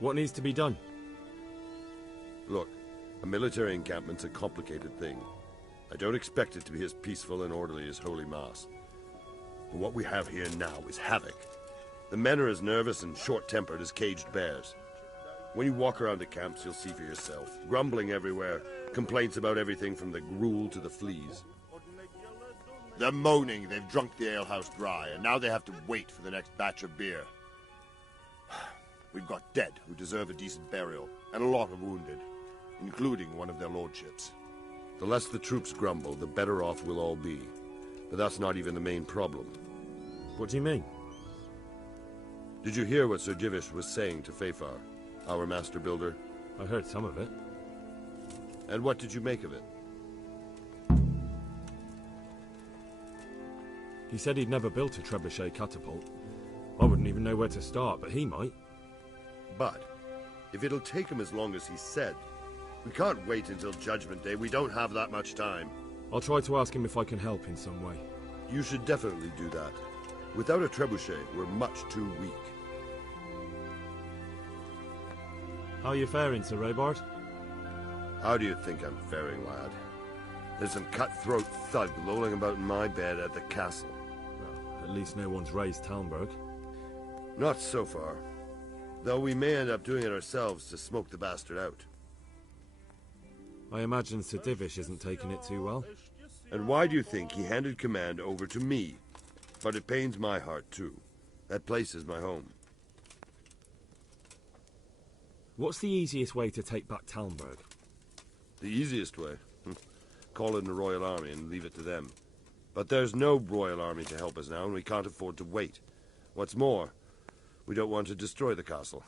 What needs to be done? Look, a military encampment's a complicated thing. I don't expect it to be as peaceful and orderly as Holy Mass. But what we have here now is havoc. The men are as nervous and short-tempered as caged bears. When you walk around the camps, you'll see for yourself. Grumbling everywhere, complaints about everything from the gruel to the fleas. They're moaning they've drunk the alehouse dry, and now they have to wait for the next batch of beer. We've got dead who deserve a decent burial, and a lot of wounded, including one of their lordships. The less the troops grumble, the better off we'll all be. But that's not even the main problem. What do you mean? Did you hear what Sir Divish was saying to Fafar, our master builder? I heard some of it. And what did you make of it? He said he'd never built a trebuchet catapult. I wouldn't even know where to start, but he might. But, if it'll take him as long as he said, we can't wait until Judgment Day. We don't have that much time. I'll try to ask him if I can help in some way. You should definitely do that. Without a trebuchet, we're much too weak. How are you faring, Sir Robard? How do you think I'm faring, lad? There's some cutthroat thug lolling about in my bed at the castle. Well, at least no one's raised Talmberg. Not so far. Though we may end up doing it ourselves to smoke the bastard out. I imagine Sir Divish isn't taking it too well. And why do you think he handed command over to me? But it pains my heart, too. That place is my home. What's the easiest way to take back Talmberg? The easiest way? Call in the Royal Army and leave it to them. But there's no Royal Army to help us now, and we can't afford to wait. What's more, we don't want to destroy the castle.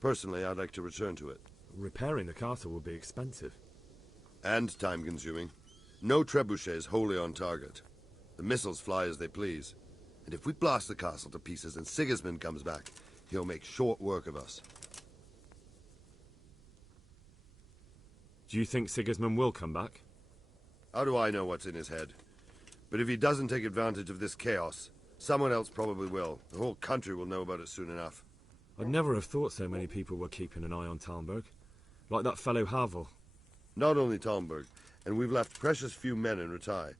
Personally, I'd like to return to it. Repairing the castle would be expensive. And time-consuming. No trebuchets wholly on target. The missiles fly as they please. And if we blast the castle to pieces and Sigismund comes back, he'll make short work of us. Do you think Sigismund will come back? How do I know what's in his head? But if he doesn't take advantage of this chaos, someone else probably will. The whole country will know about it soon enough. I'd never have thought so many people were keeping an eye on Talmberg. Like that fellow Havel. Not only Talmberg, and we've left precious few men in Ratai.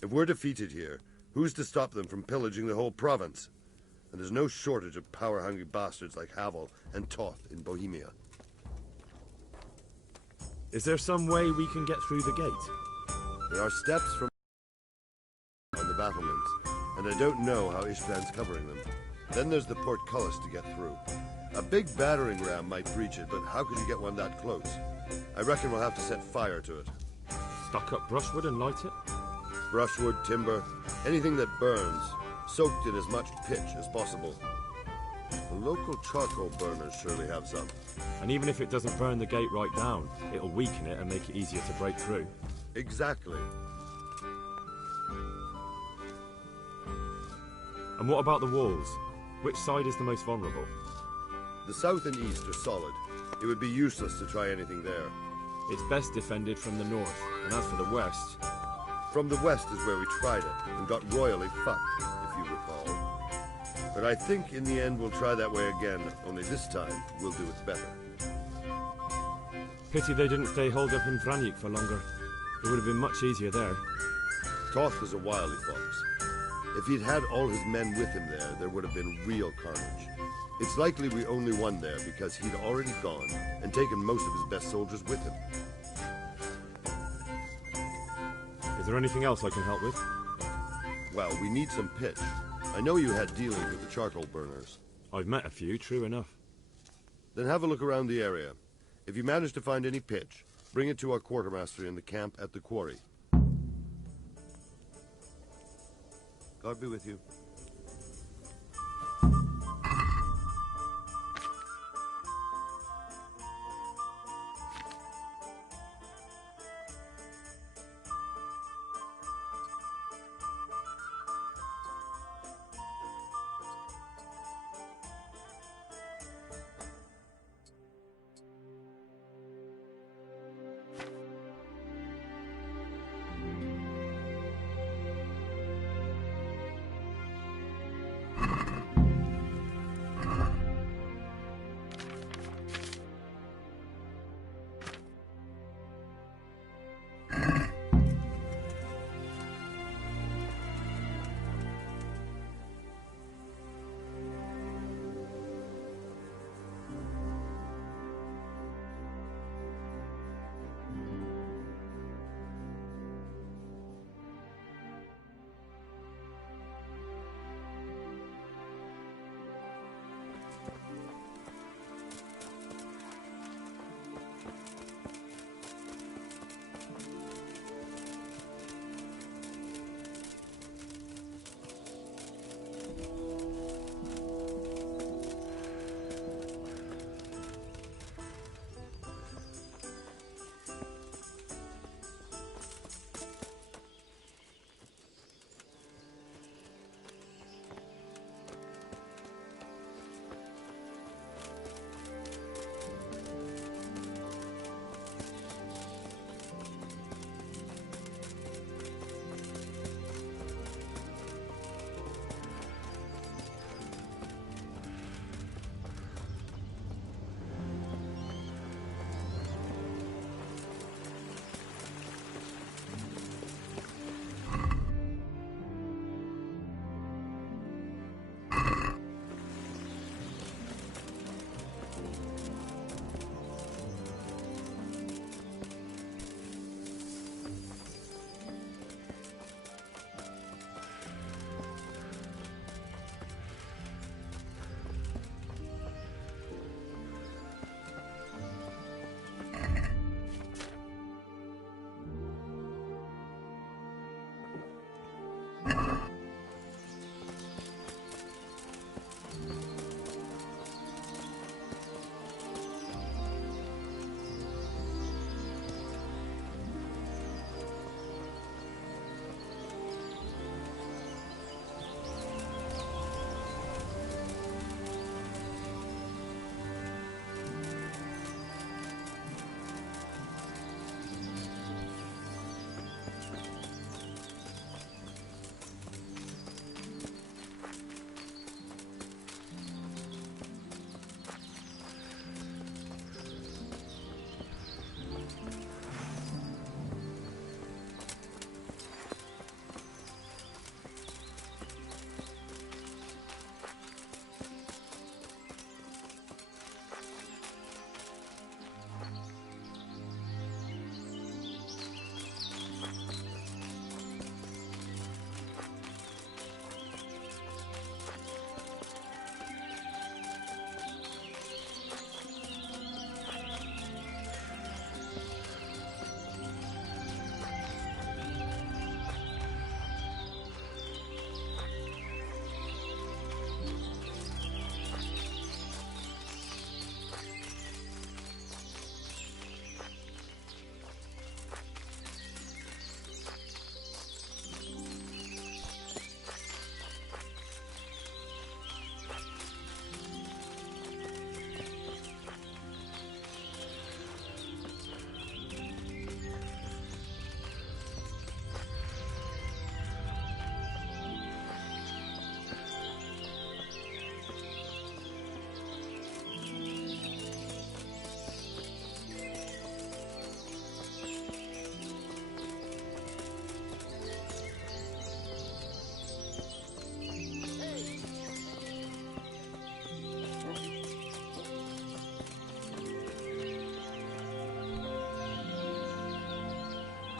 If we're defeated here, who's to stop them from pillaging the whole province? And there's no shortage of power-hungry bastards like Havel and Toth in Bohemia. Is there some way we can get through the gate? There are steps from on the battlements, and I don't know how Ishvan's covering them. Then there's the portcullis to get through. A big battering ram might breach it, but how could you get one that close? I reckon we'll have to set fire to it. Stuck up brushwood and light it? Brushwood, timber, anything that burns, soaked in as much pitch as possible. The local charcoal burners surely have some. And even if it doesn't burn the gate right down, it'll weaken it and make it easier to break through. Exactly. And what about the walls? Which side is the most vulnerable? The south and east are solid. It would be useless to try anything there. It's best defended from the north, and as for the west... From the west is where we tried it, and got royally fucked, if you recall. But I think in the end we'll try that way again, only this time we'll do it better. Pity they didn't stay holed up in Vranjik for longer. It would have been much easier there. Toth was a wily fox. If he'd had all his men with him there would have been real carnage. It's likely we only won there because he'd already gone and taken most of his best soldiers with him. Is there anything else I can help with? Well, we need some pitch. I know you had dealings with the charcoal burners. I've met a few, true enough. Then have a look around the area. If you manage to find any pitch, bring it to our quartermaster in the camp at the quarry. God be with you.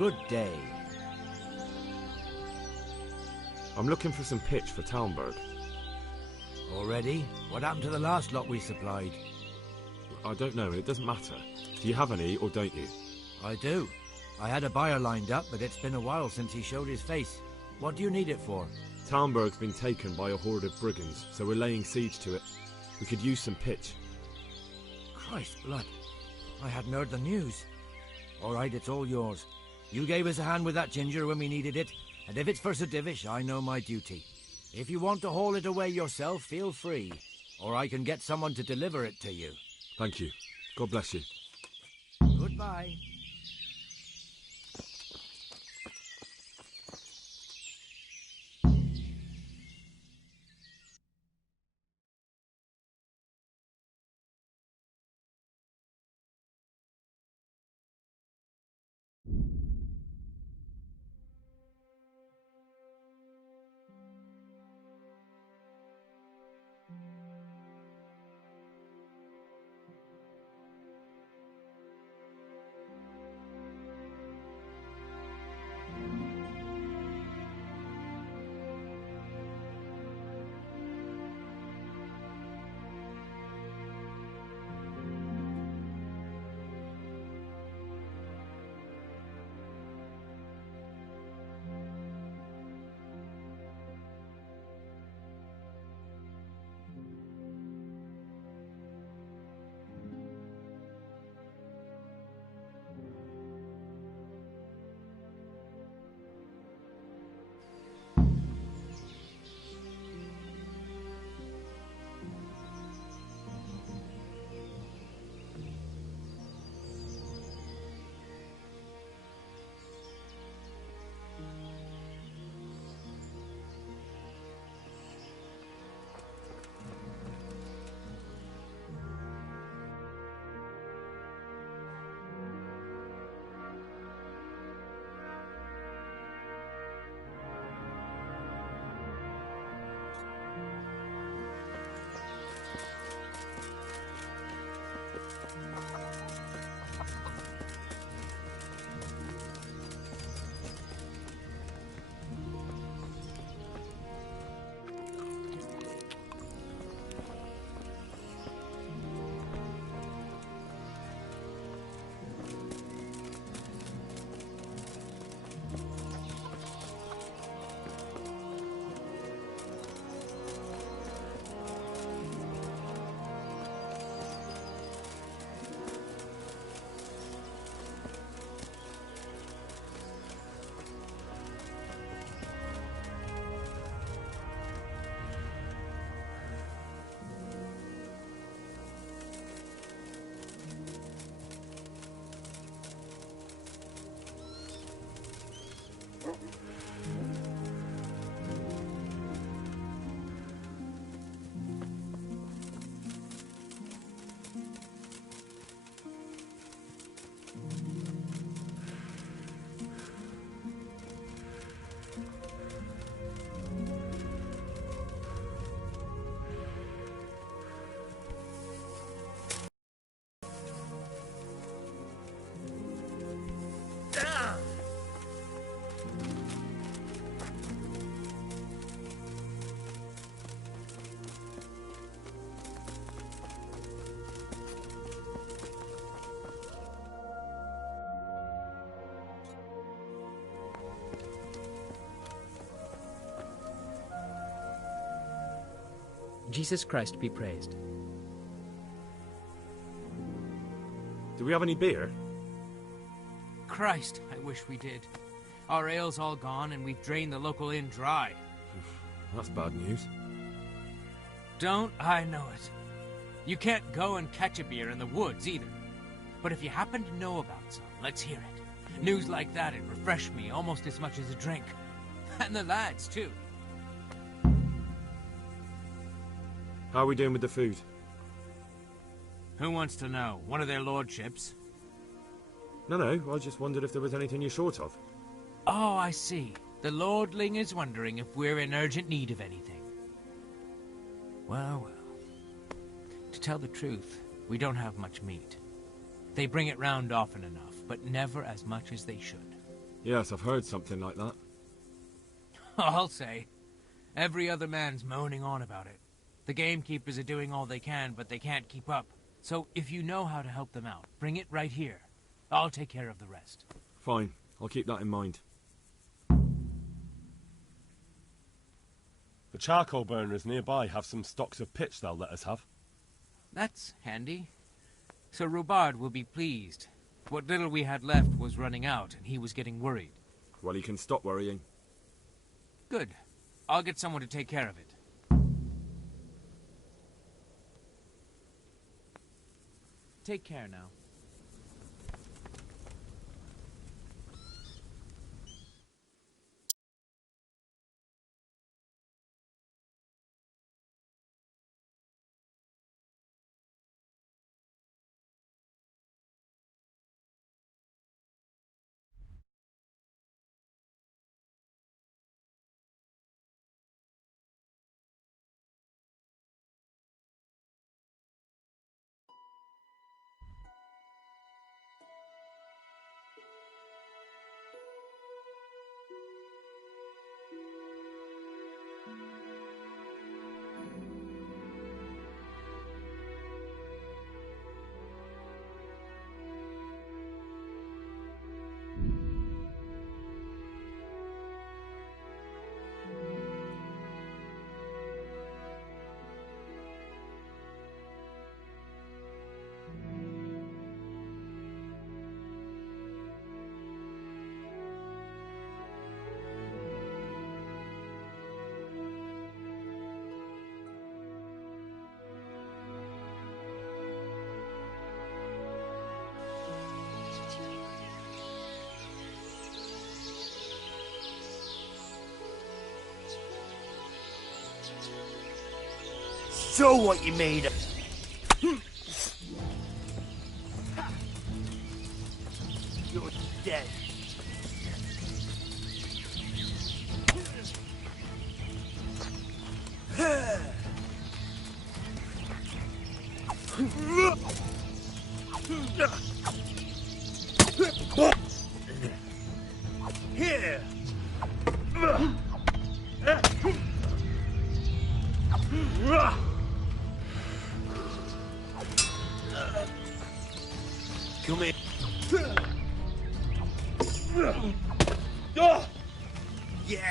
Good day. I'm looking for some pitch for Talmberg. Already? What happened to the last lot we supplied? I don't know, it doesn't matter. Do you have any, or don't you? I do. I had a buyer lined up, but it's been a while since he showed his face. What do you need it for? Talmberg's been taken by a horde of brigands, so we're laying siege to it. We could use some pitch. Christ blood. I hadn't heard the news. All right, it's all yours. You gave us a hand with that ginger when we needed it, and if it's for Sir Divish, I know my duty. If you want to haul it away yourself, feel free. Or I can get someone to deliver it to you. Thank you. God bless you. Goodbye. Jesus Christ be praised. Do we have any beer? Christ, I wish we did. Our ale's all gone and we've drained the local inn dry. That's bad news. Don't I know it? You can't go and catch a beer in the woods either. But if you happen to know about some, let's hear it. News like that'd refresh me almost as much as a drink. And the lads, too. How are we doing with the food? Who wants to know? One of their lordships? No, I just wondered if there was anything you're short of. Oh, I see. The lordling is wondering if we're in urgent need of anything. Well. To tell the truth, we don't have much meat. They bring it round often enough, but never as much as they should. Yes, I've heard something like that. I'll say. Every other man's moaning on about it. The gamekeepers are doing all they can, but they can't keep up. So if you know how to help them out, bring it right here. I'll take care of the rest. Fine, I'll keep that in mind. The charcoal burners nearby have some stocks of pitch they'll let us have. That's handy. Sir Robard will be pleased. What little we had left was running out, and he was getting worried. Well, he can stop worrying. Good. I'll get someone to take care of it. Take care now. Show what you made of. You're dead. Here. Come here. Yeah.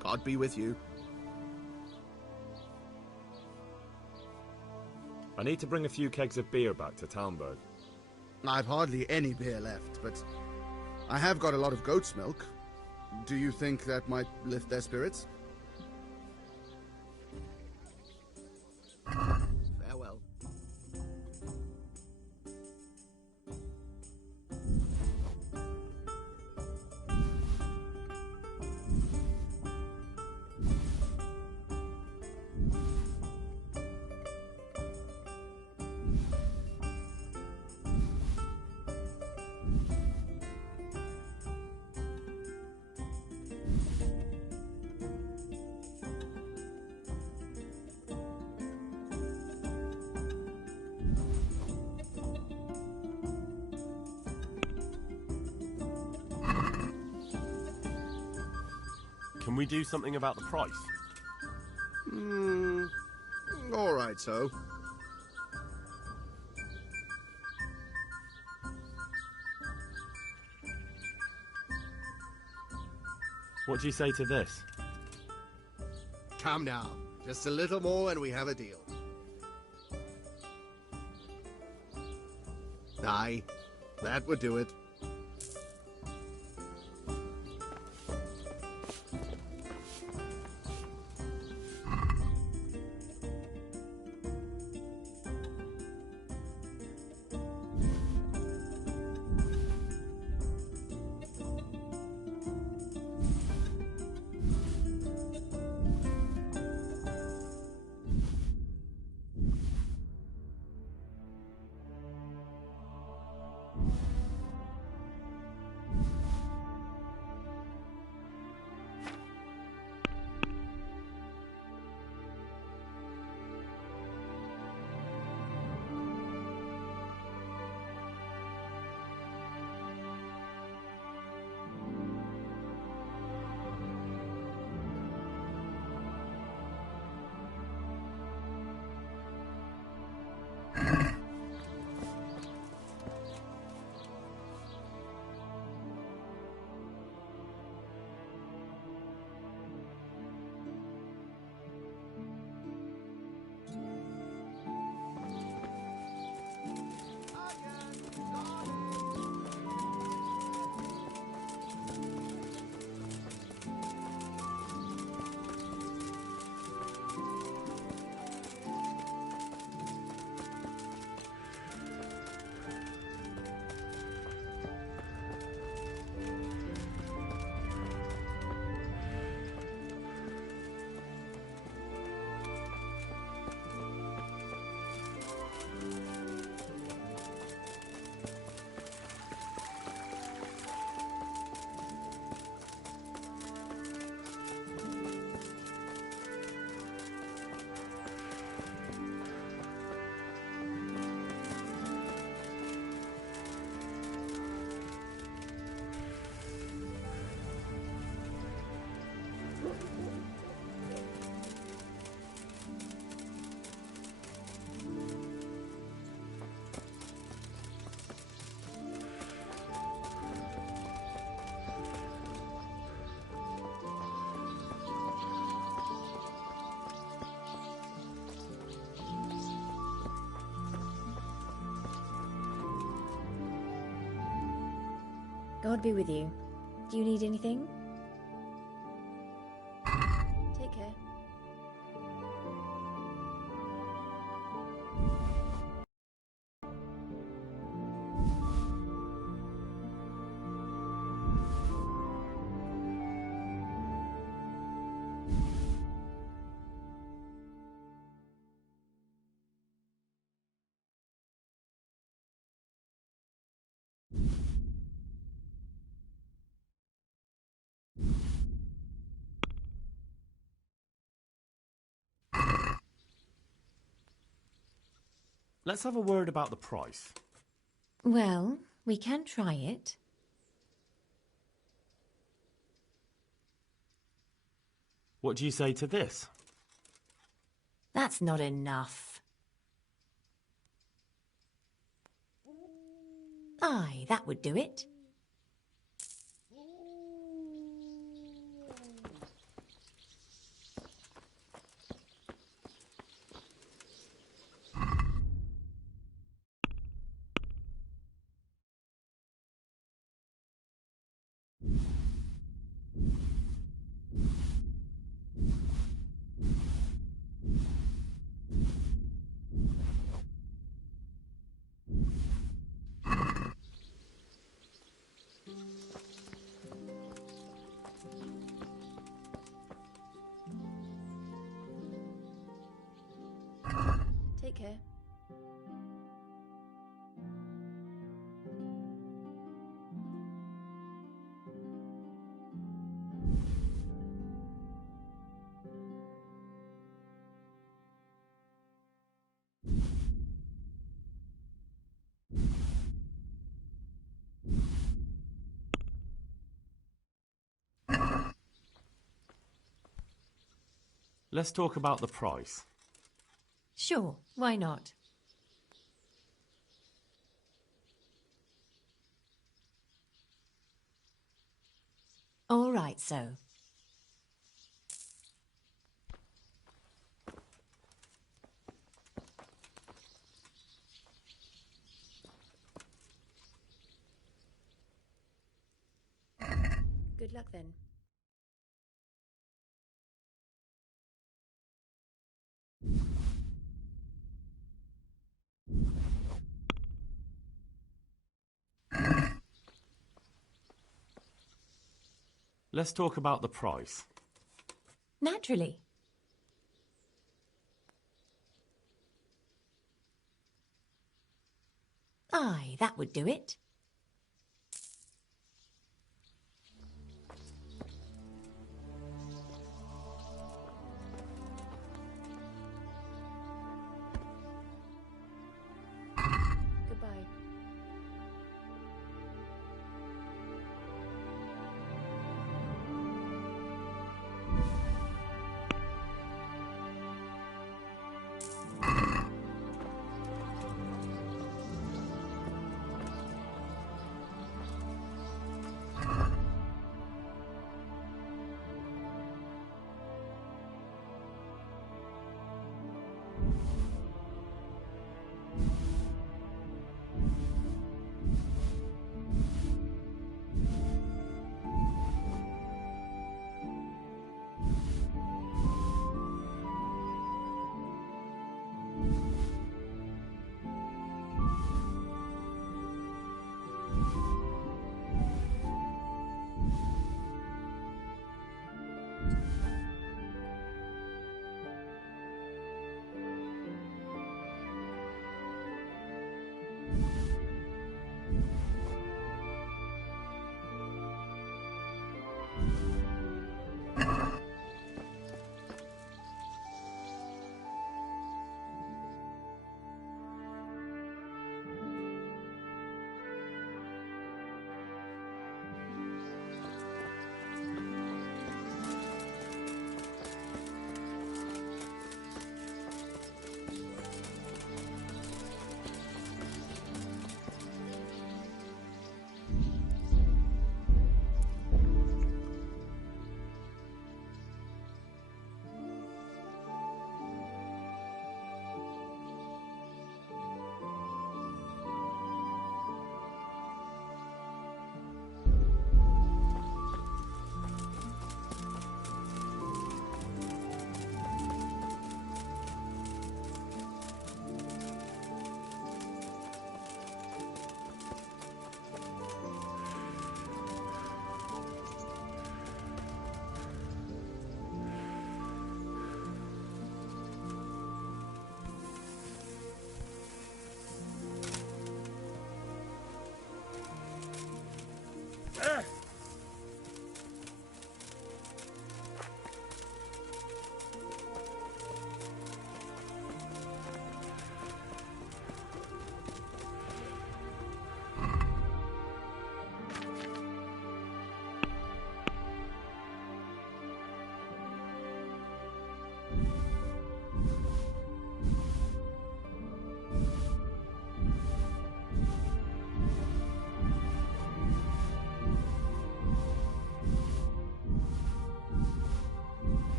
God be with you. I need to bring a few kegs of beer back to Talmberg. I've hardly any beer left, but I have got a lot of goat's milk. Do you think that might lift their spirits? Farewell. Can we do something about the price? All right, so. What do you say to this? Come now. Just a little more and we have a deal. Aye, that would do it. God be with you. Do you need anything? Take care. Let's have a word about the price. Well, we can try it. What do you say to this? That's not enough. Aye, that would do it. Take care. Let's talk about the price. Sure, why not? All right, so. Good luck then. Let's talk about the price. Naturally. Aye, that would do it. Goodbye.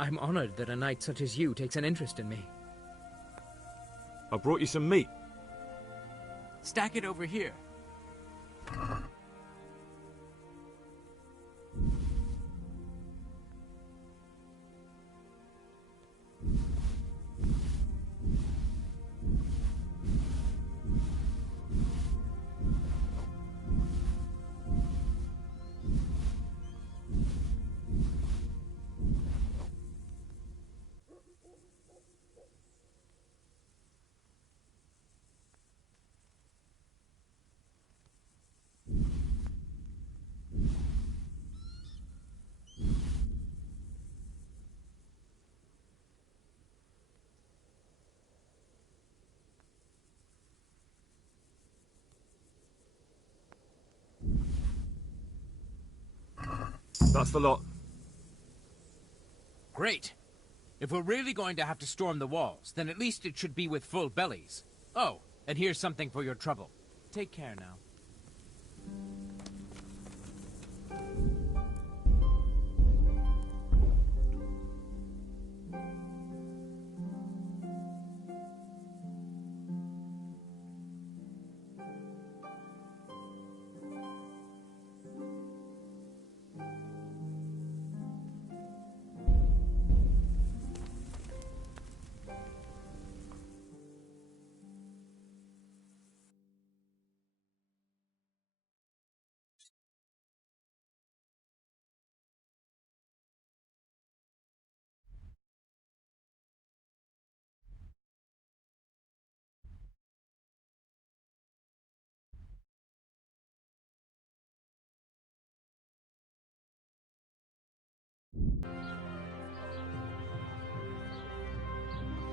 I'm honored that a knight such as you takes an interest in me. I brought you some meat. Stack it over here. That's the lot. Great. If we're really going to have to storm the walls, then at least it should be with full bellies. Oh, and here's something for your trouble. Take care now.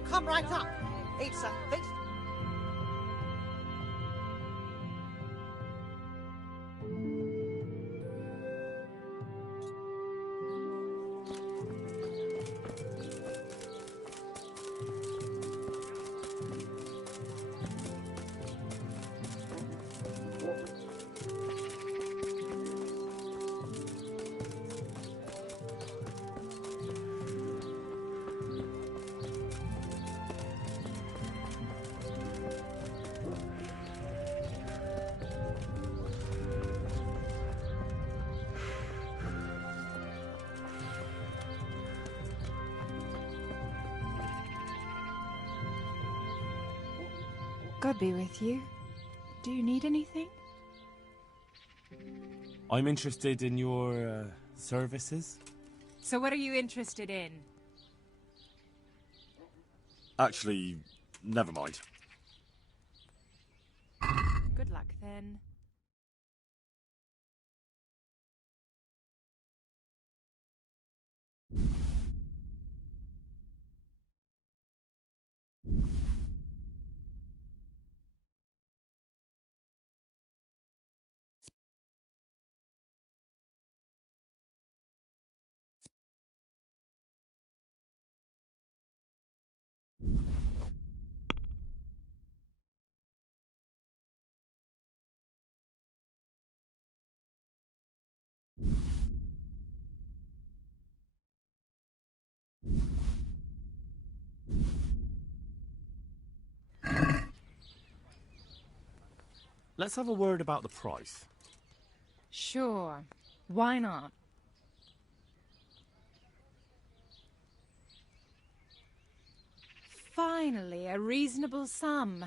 Come right up. It's a... God be with you. Do you need anything? I'm interested in your services. So what are you interested in? Actually, never mind. Good luck then. Let's have a word about the price. Sure. Why not? Finally, a reasonable sum.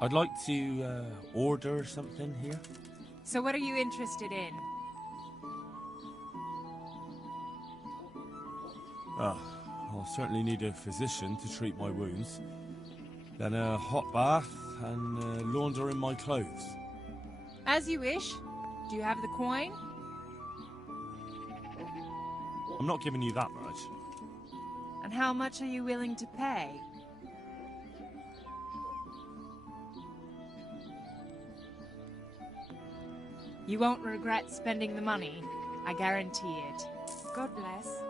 I'd like to order something here. So what are you interested in? I'll certainly need a physician to treat my wounds. Then a hot bath and laundering my clothes. As you wish. Do you have the coin? I'm not giving you that much. And how much are you willing to pay? You won't regret spending the money. I guarantee it. God bless.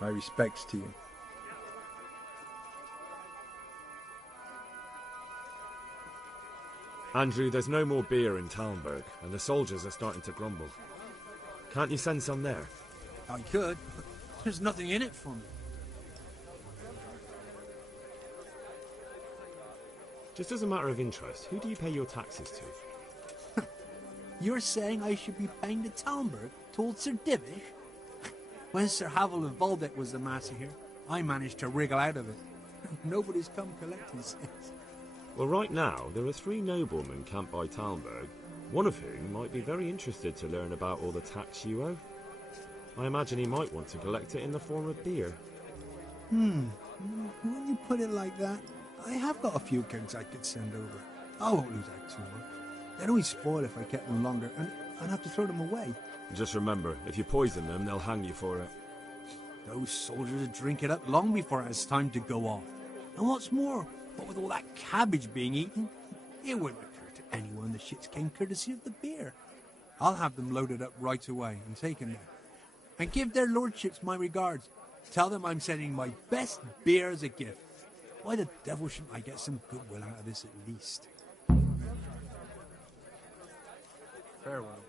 My respects to you. Andrew, there's no more beer in Talmberg, and the soldiers are starting to grumble. Can't you send some there? I could, but there's nothing in it for me. Just as a matter of interest, who do you pay your taxes to? You're saying I should be paying the Talmberg to old Sir Divish? When Sir Havel of Waldeck was the master here, I managed to wriggle out of it. Nobody's come collecting since. Well, right now, there are 3 noblemen camped by Talmberg, one of whom might be very interested to learn about all the tax you owe. I imagine he might want to collect it in the form of beer. When you put it like that, I have got a few kegs I could send over. I won't lose out too much. They'd only spoil if I kept them longer, and I'd have to throw them away. Just remember, if you poison them, they'll hang you for it. Those soldiers would drink it up long before it has time to go off. And what's more, what with all that cabbage being eaten, it wouldn't occur to anyone the shits came courtesy of the beer. I'll have them loaded up right away and taken there. And give their lordships my regards. Tell them I'm sending my best beer as a gift. Why the devil shouldn't I get some goodwill out of this at least? Farewell.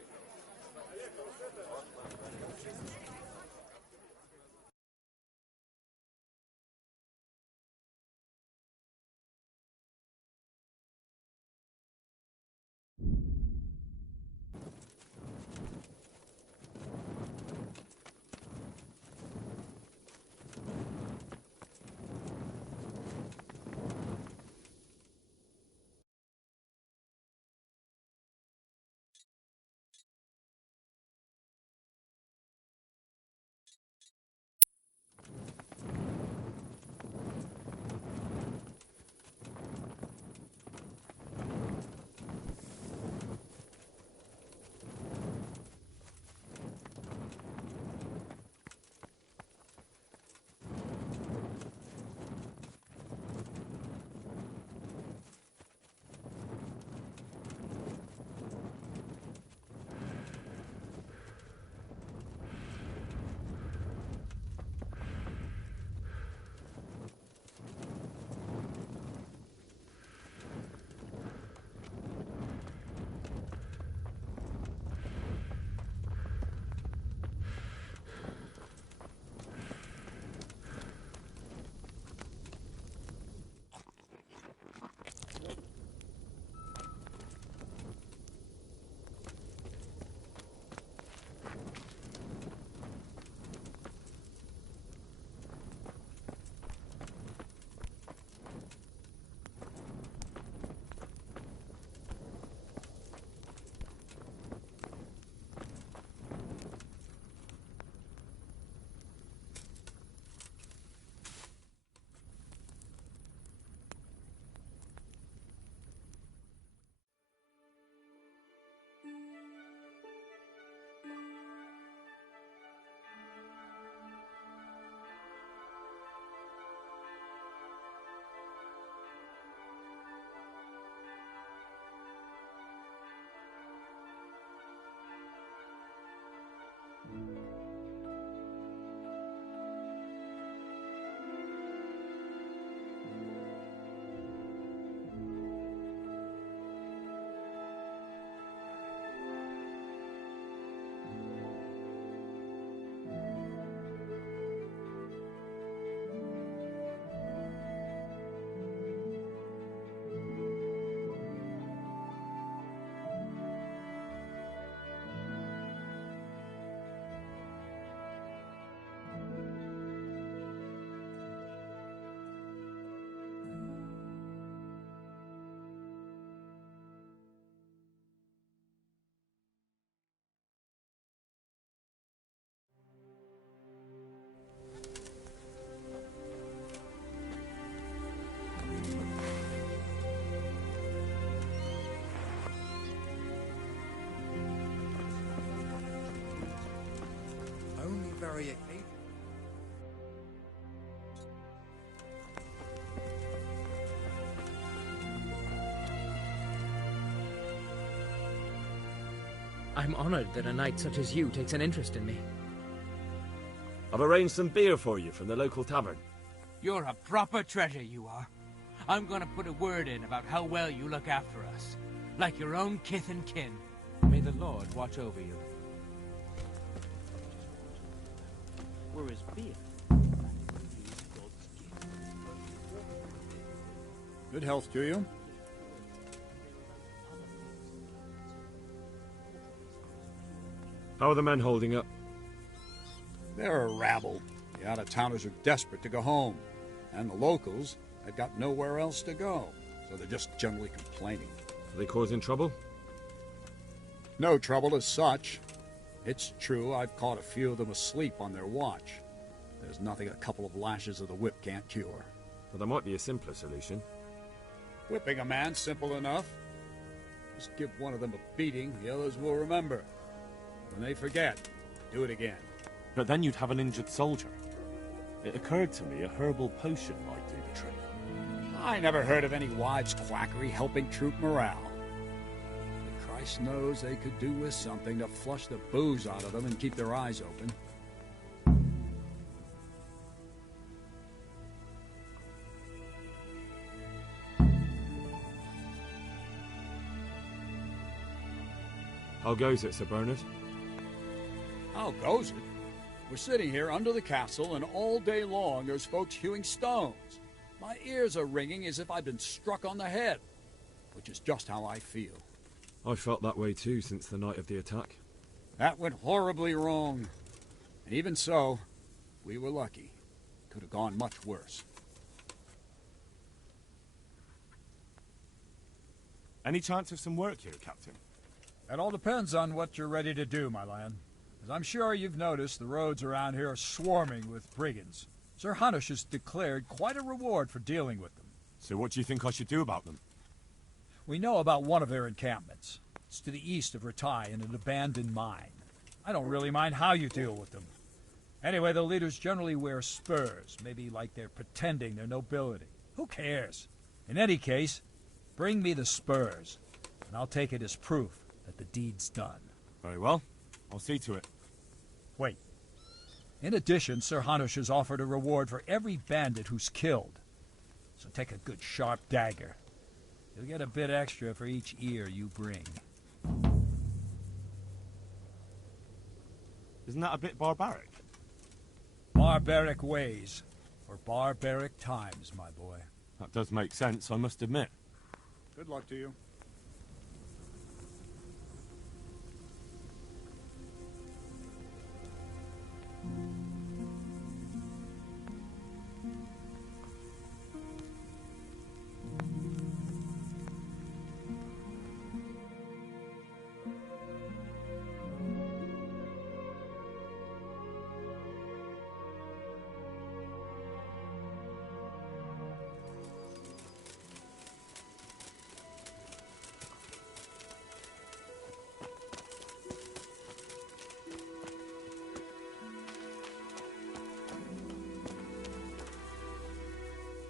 very occasional. I'm honored that a knight such as you takes an interest in me. I've arranged some beer for you from the local tavern. You're a proper treasure, you are. I'm gonna put a word in about how well you look after us. Like your own kith and kin. May the Lord watch over you. Where is beer? Good health to you. How are the men holding up? They're a rabble. The out-of-towners are desperate to go home. And the locals, they've got nowhere else to go. So they're just generally complaining. Are they causing trouble? No trouble as such. It's true I've caught a few of them asleep on their watch. There's nothing a couple of lashes of the whip can't cure. But there might be a simpler solution. Whipping a man, simple enough. Just give one of them a beating, the others will remember. When they forget, do it again. But then you'd have an injured soldier. It occurred to me a herbal potion might do the trick. I never heard of any wives' quackery helping troop morale. But Christ knows they could do with something to flush the booze out of them and keep their eyes open. How goes it, Sir Bernard? How goes it? We're sitting here under the castle, and all day long there's folks hewing stones. My ears are ringing as if I'd been struck on the head, which is just how I feel. I felt that way too since the night of the attack. That went horribly wrong. And even so, we were lucky. Could have gone much worse. Any chance of some work here, Captain? That all depends on what you're ready to do, my lad. As I'm sure you've noticed, the roads around here are swarming with brigands. Sir Hanush has declared quite a reward for dealing with them. So what do you think I should do about them? We know about one of their encampments. It's to the east of Ratai in an abandoned mine. I don't really mind how you deal with them. Anyway, the leaders generally wear spurs, maybe like they're pretending they're nobility. Who cares? In any case, bring me the spurs, and I'll take it as proof that the deed's done. Very well. I'll see to it. Wait. In addition, Sir Hanush has offered a reward for every bandit who's killed. So take a good sharp dagger. You'll get a bit extra for each ear you bring. Isn't that a bit barbaric? Barbaric ways, for barbaric times, my boy. That does make sense, I must admit. Good luck to you.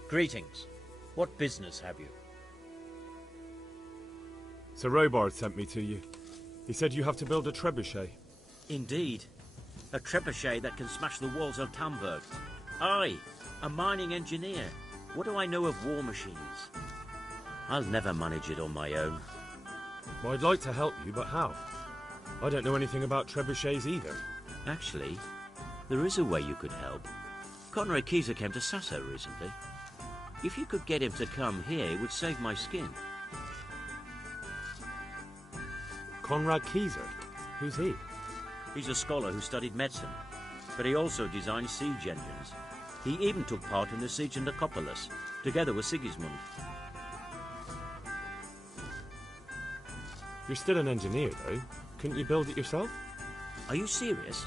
Greetings. What business have you? Sir Robard sent me to you. He said you have to build a trebuchet. Indeed. A trebuchet that can smash the walls of Tamburg. I, a mining engineer. What do I know of war machines? I'll never manage it on my own. Well, I'd like to help you, but how? I don't know anything about trebuchets either. Actually, there is a way you could help. Conrad Kieser came to Sasso recently. If you could get him to come here, it would save my skin. Conrad Kieser? Who's he? He's a scholar who studied medicine, but he also designed siege engines. He even took part in the siege of Nicopolis, together with Sigismund. You're still an engineer, though. Couldn't you build it yourself? Are you serious?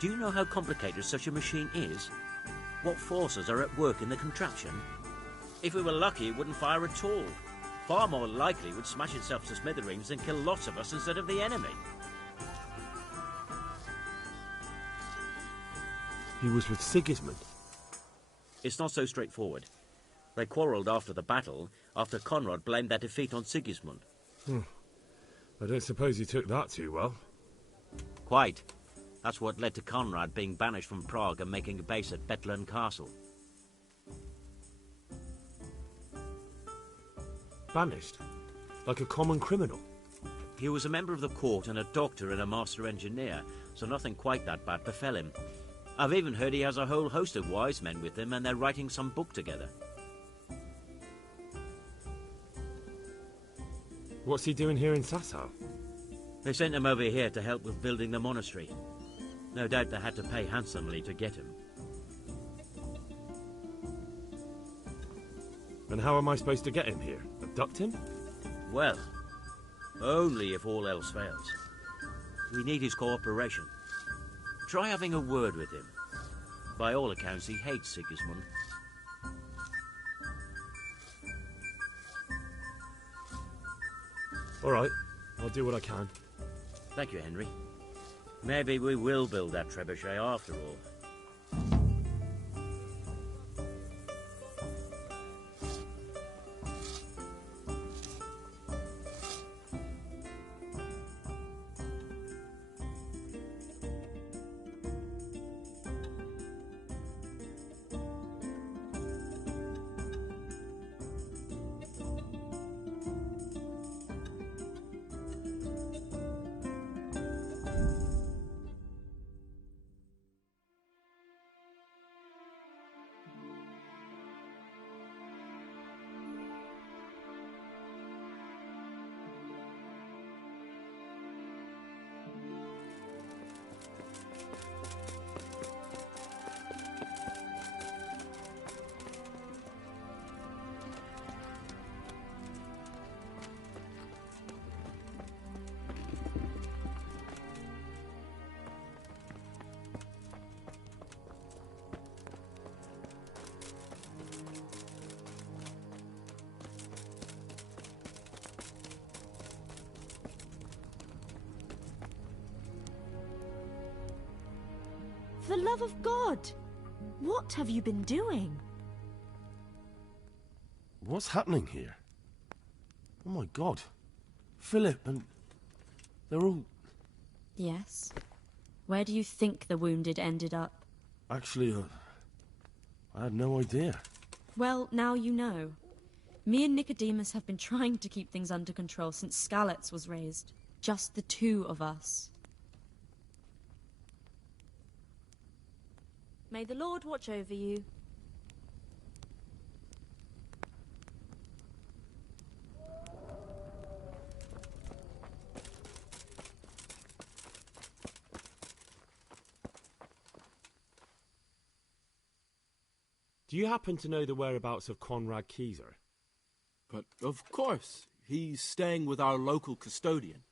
Do you know how complicated such a machine is? What forces are at work in the contraption? If we were lucky, it wouldn't fire at all. Far more likely it would smash itself to smithereens and kill lots of us instead of the enemy. He was with Sigismund. It's not so straightforward. They quarrelled after the battle, after Conrad blamed their defeat on Sigismund. I don't suppose he took that too well. Quite. That's what led to Conrad being banished from Prague and making a base at Bethlen Castle. Banished? Like a common criminal? He was a member of the court and a doctor and a master engineer, so nothing quite that bad befell him. I've even heard he has a whole host of wise men with him and they're writing some book together. What's he doing here in Sasau? They sent him over here to help with building the monastery. No doubt they had to pay handsomely to get him. And how am I supposed to get him here? Abduct him? Well, only if all else fails. We need his cooperation. Try having a word with him. By all accounts, he hates Sigismund. All right, I'll do what I can. Thank you, Henry. Maybe we will build that trebuchet after all. For the love of God! What have you been doing? What's happening here? Oh my God. Philip and... they're all... Yes. Where do you think the wounded ended up? Actually, I had no idea. Well, now you know. Me and Nicodemus have been trying to keep things under control since Skalitz was raised. Just the two of us. May the Lord watch over you. Do you happen to know the whereabouts of Konrad Kieser? But of course, he's staying with our local custodian.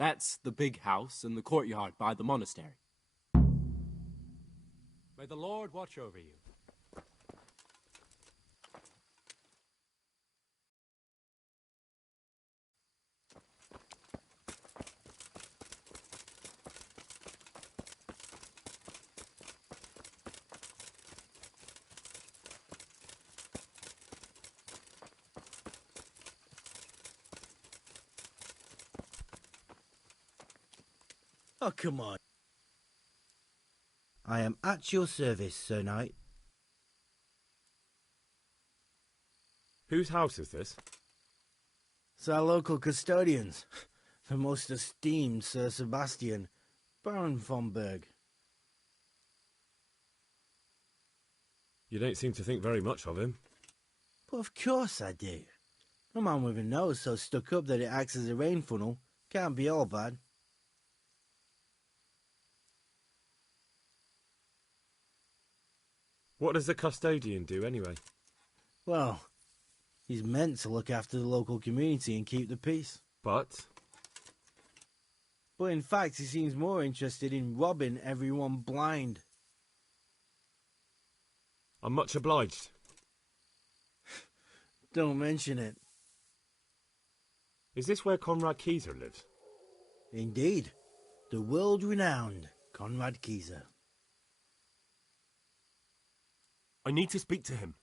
That's the big house in the courtyard by the monastery. May the Lord watch over you. Oh, come on. I am at your service, Sir Knight. Whose house is this? It's our local custodian's. The most esteemed Sir Sebastian, Baron von Berg. You don't seem to think very much of him. But of course I do. A man with a nose so stuck up that it acts as a rain funnel can't be all bad. What does the custodian do, anyway? Well, he's meant to look after the local community and keep the peace. But in fact, he seems more interested in robbing everyone blind. I'm much obliged. Don't mention it. Is this where Konrad Kieser lives? Indeed. The world-renowned Konrad Kieser. I need to speak to him.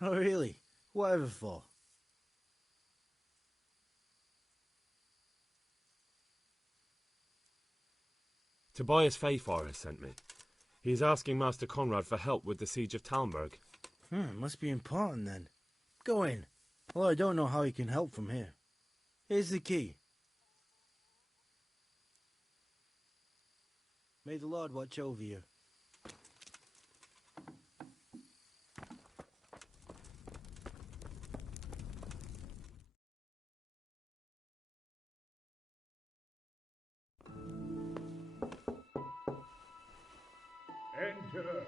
Oh, really? Whatever for? Tobias Fayfar has sent me. He is asking Master Conrad for help with the siege of Talmberg. Must be important then. Go in. Although I don't know how he can help from here. Here's the key. May the Lord watch over you. Enter.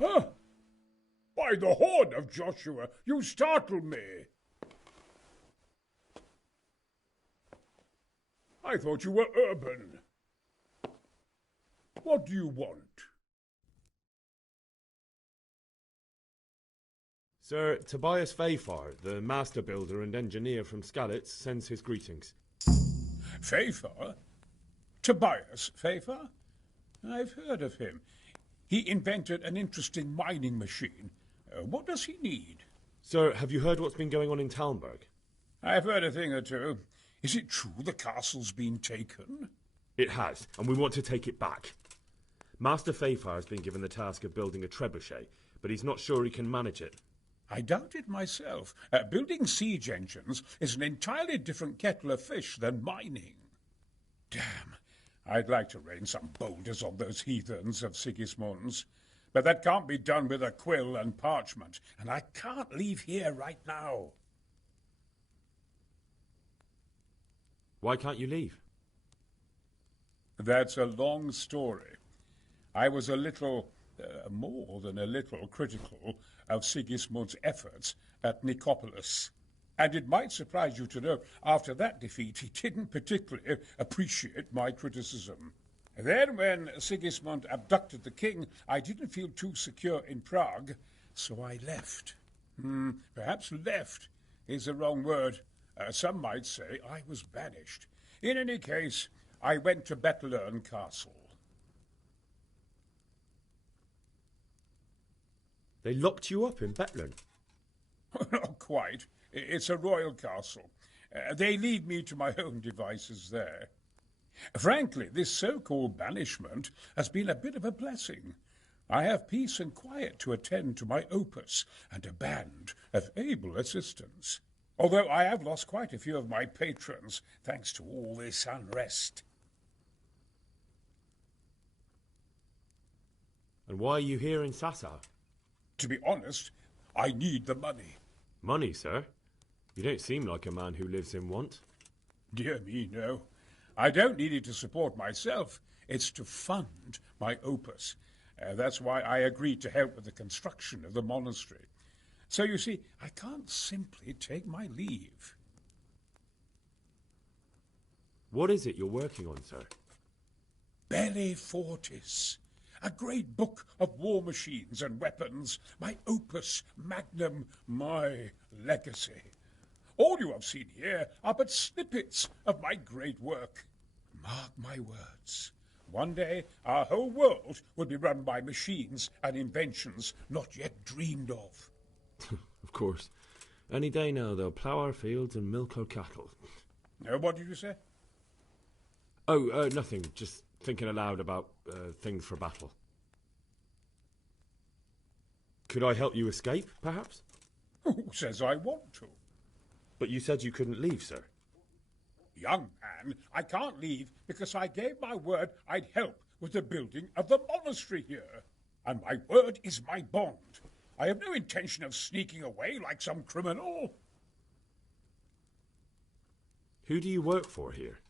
Huh? By the horn of Joshua, you startle me. I thought you were urban. What do you want? Sir, Tobias Fayfar, the master builder and engineer from Skalitz, sends his greetings. Fayfar? Tobias Fayfar? I've heard of him. He invented an interesting mining machine. What does he need? Sir, have you heard what's been going on in Talmberg? I've heard a thing or two. Is it true the castle's been taken? It has, and we want to take it back. Master Fayfar has been given the task of building a trebuchet, but he's not sure he can manage it. I doubt it myself. Building siege engines is an entirely different kettle of fish than mining. Damn, I'd like to rain some boulders on those heathens of Sigismund's. But that can't be done with a quill and parchment, and I can't leave here right now. Why can't you leave? That's a long story. I was a little, more than a little, critical of Sigismund's efforts at Nicopolis. And it might surprise you to know, after that defeat, he didn't particularly appreciate my criticism. Then, when Sigismund abducted the king, I didn't feel too secure in Prague, so I left. Perhaps left is the wrong word. Some might say I was banished. In any case, I went to Bettelern Castle. They locked you up in Bettelern? Not quite. It's a royal castle. They leave me to my own devices there. Frankly, this so-called banishment has been a bit of a blessing. I have peace and quiet to attend to my opus and a band of able assistants. Although I have lost quite a few of my patrons, thanks to all this unrest. And why are you here in Sasau? To be honest, I need the money. Money, sir? You don't seem like a man who lives in want. Dear me, no. I don't need it to support myself. It's to fund my opus. That's why I agreed to help with the construction of the monastery. So, you see, I can't simply take my leave. What is it you're working on, sir? Belli Fortis. A great book of war machines and weapons. My opus magnum, my legacy. All you have seen here are but snippets of my great work. Mark my words. One day, our whole world will be run by machines and inventions not yet dreamed of. Of course. Any day now, they'll plough our fields and milk our cattle. What did you say? Oh, nothing. Just thinking aloud about things for battle. Could I help you escape, perhaps? Who says I want to? But you said you couldn't leave, sir. Young man, I can't leave because I gave my word I'd help with the building of the monastery here. And my word is my bond. I have no intention of sneaking away like some criminal. Who do you work for here?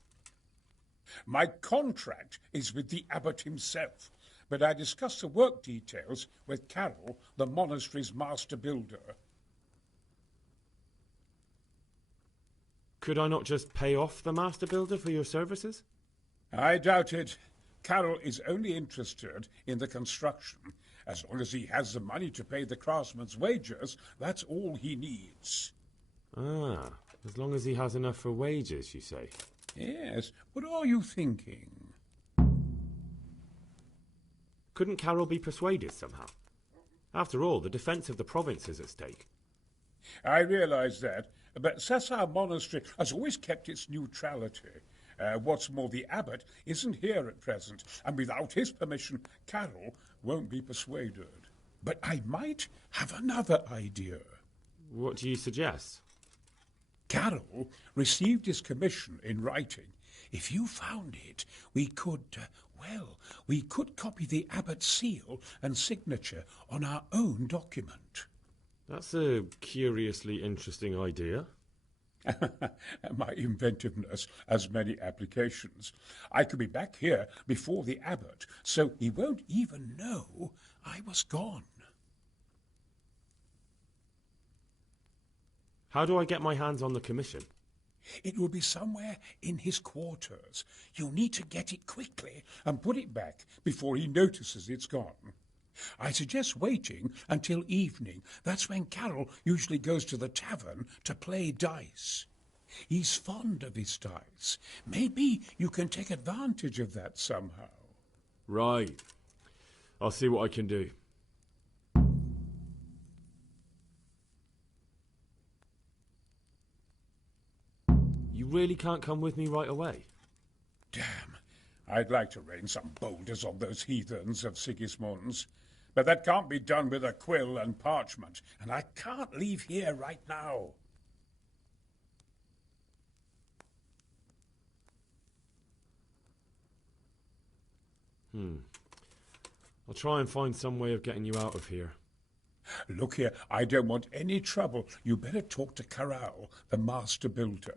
My contract is with the abbot himself, but I discussed the work details with Carol, the monastery's master builder. Could I not just pay off the master builder for your services? I doubt it. Carol is only interested in the construction. As long as he has the money to pay the craftsman's wages, that's all he needs. Ah, as long as he has enough for wages, you say? Yes. What are you thinking? Couldn't Carol be persuaded somehow? After all, the defence of the province is at stake. I realise that, but Sassar Monastery has always kept its neutrality. What's more, the abbot isn't here at present, and without his permission, Carol won't be persuaded. But I might have another idea. What do you suggest? Carol received his commission in writing. If you found it, we could copy the abbot's seal and signature on our own document. That's a curiously interesting idea. My inventiveness has many applications. I could be back here before the abbot, so he won't even know I was gone. How do I get my hands on the commission? It will be somewhere in his quarters. You'll need to get it quickly and put it back before he notices it's gone. I suggest waiting until evening. That's when Carol usually goes to the tavern to play dice. He's fond of his dice. Maybe you can take advantage of that somehow. Right. I'll see what I can do. You really can't come with me right away? Damn. I'd like to rain some boulders on those heathens of Sigismund's. But that can't be done with a quill and parchment, and I can't leave here right now. I'll try and find some way of getting you out of here. Look here, I don't want any trouble. You better talk to Corral, the master builder.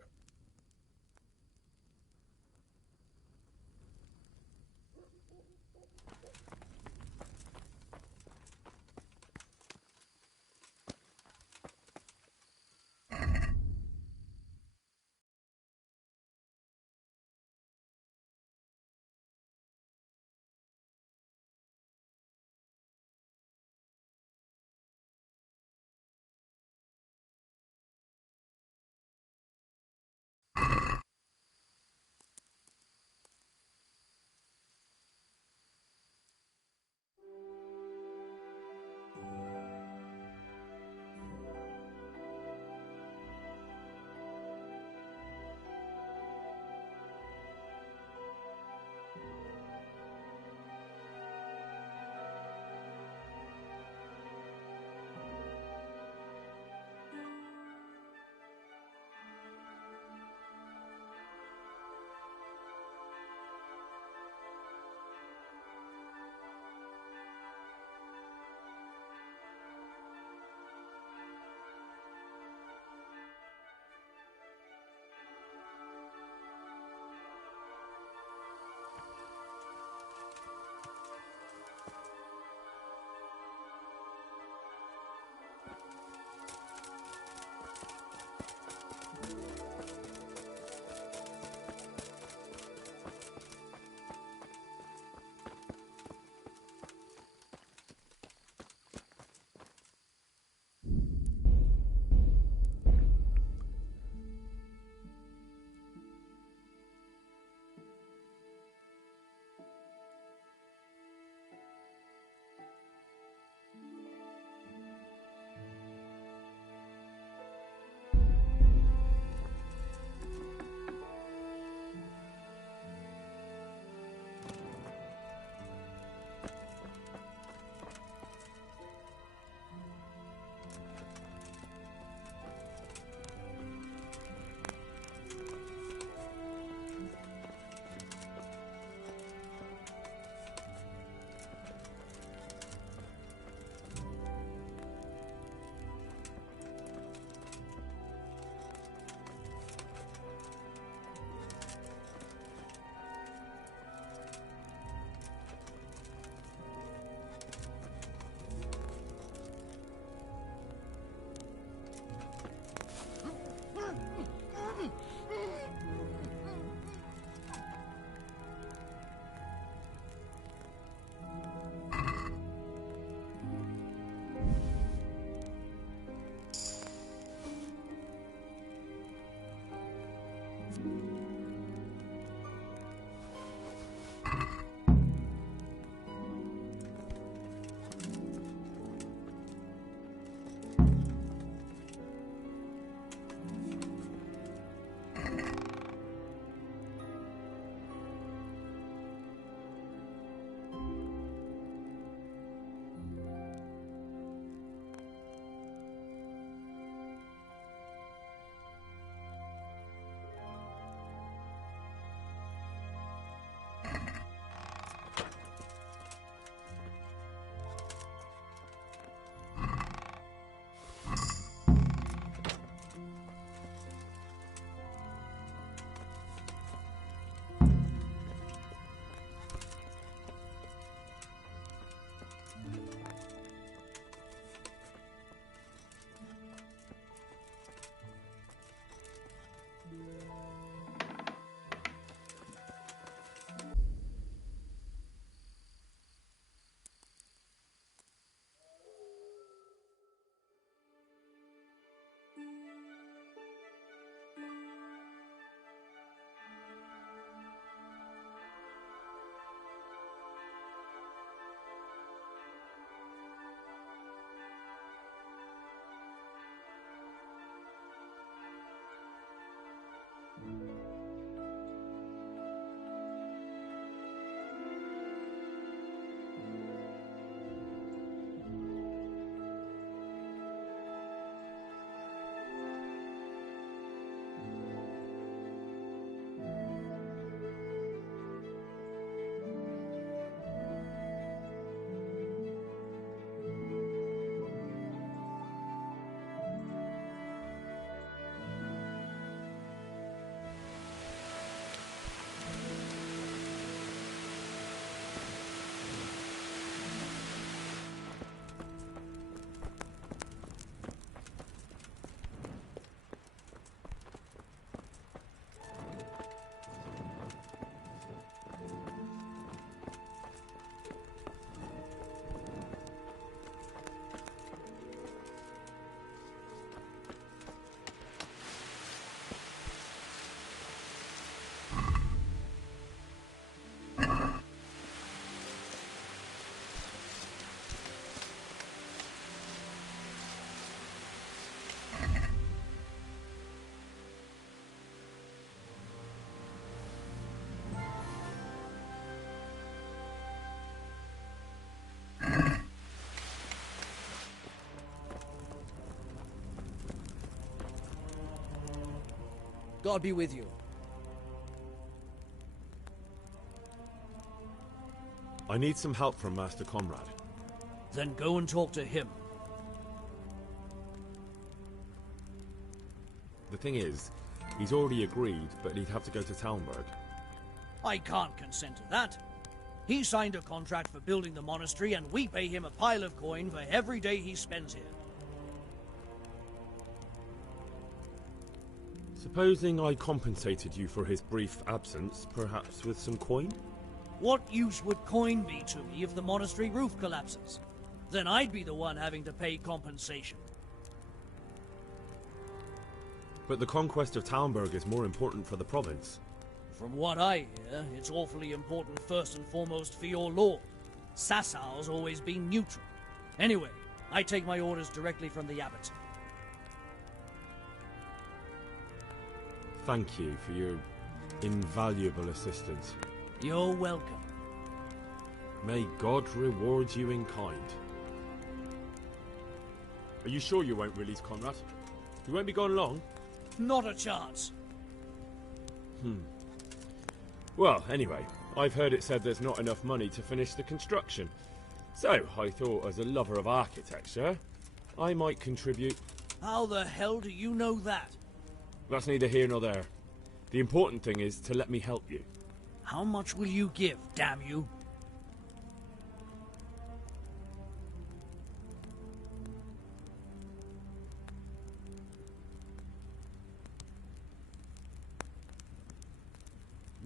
God be with you. I need some help from Master Conrad. Then go and talk to him. The thing is, he's already agreed, but he'd have to go to Talmberg. I can't consent to that. He signed a contract for building the monastery, and we pay him a pile of coin for every day he spends here. Supposing I compensated you for his brief absence, perhaps with some coin? What use would coin be to me if the monastery roof collapses? Then I'd be the one having to pay compensation. But the conquest of Talmberg is more important for the province. From what I hear, it's awfully important first and foremost for your lord. Sassau's always been neutral. Anyway, I take my orders directly from the abbot. Thank you for your invaluable assistance. You're welcome. May God reward you in kind. Are you sure you won't release Conrad? You won't be gone long? Not a chance. Well, anyway, I've heard it said there's not enough money to finish the construction. So, I thought as a lover of architecture, I might contribute. How the hell do you know that? That's neither here nor there. The important thing is to let me help you. How much will you give, damn you?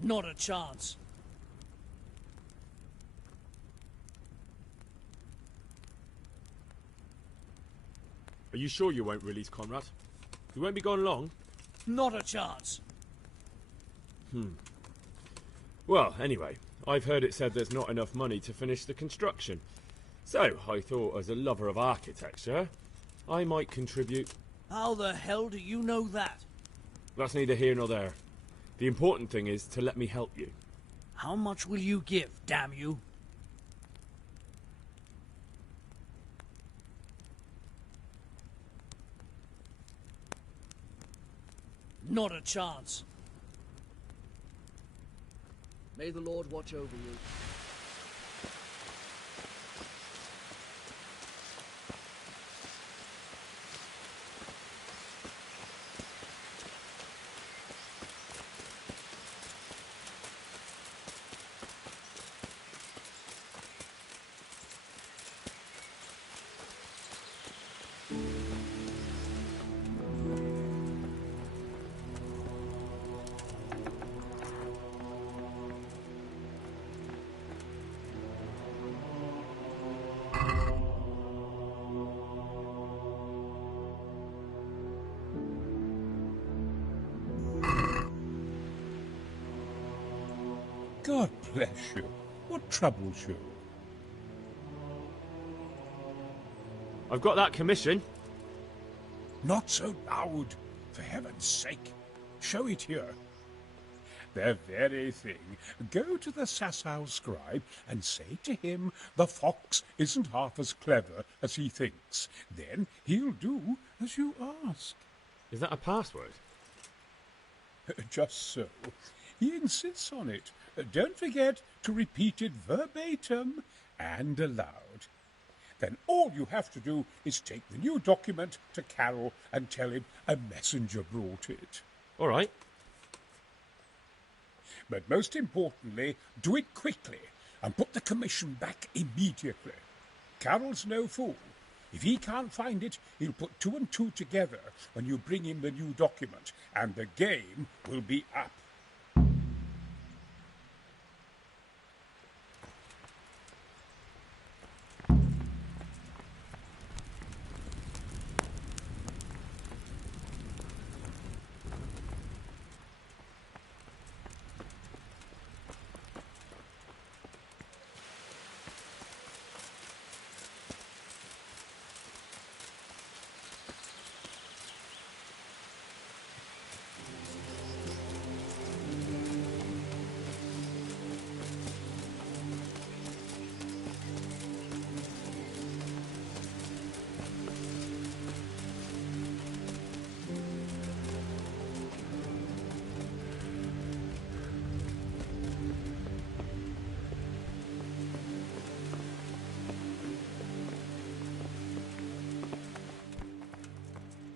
Not a chance. Are you sure you won't release Conrad? You won't be gone long? Not a chance. Well, anyway, I've heard it said there's not enough money to finish the construction. So, I thought as a lover of architecture, I might contribute. How the hell do you know that? That's neither here nor there. The important thing is to let me help you. How much will you give, damn you? Not a chance. May the Lord watch over you. God bless you. What troubles you? I've got that commission. Not so loud, for heaven's sake. Show it here. The very thing. Go to the Sasau scribe and say to him the fox isn't half as clever as he thinks. Then he'll do as you ask. Is that a password? Just so. He insists on it. Don't forget to repeat it verbatim and aloud. Then all you have to do is take the new document to Carol and tell him a messenger brought it. All right. But most importantly, do it quickly and put the commission back immediately. Carol's no fool. If he can't find it, he'll put 2 and 2 together when you bring him the new document, and the game will be up.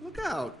Look out!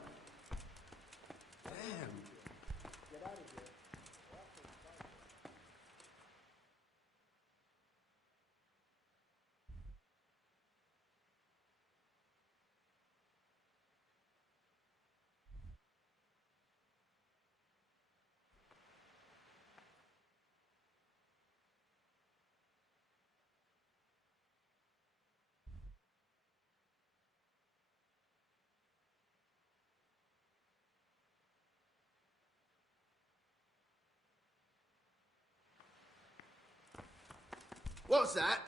What's that?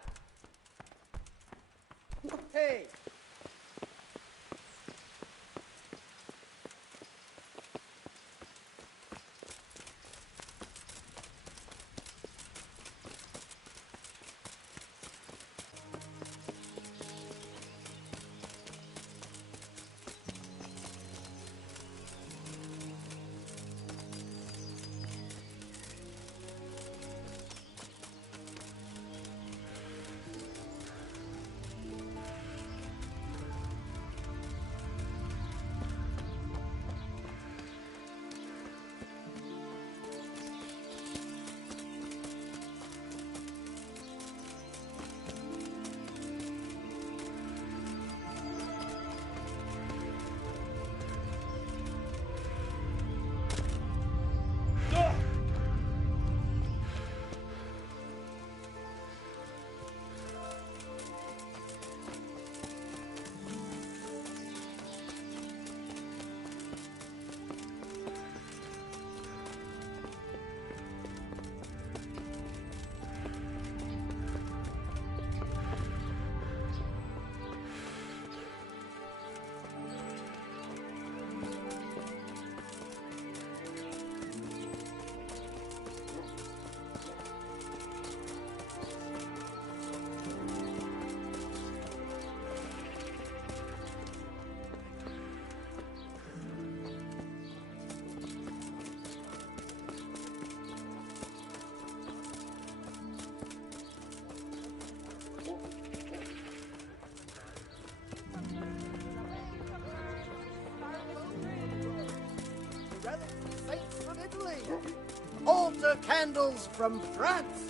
Hey! Saints from Italy, altar candles from France.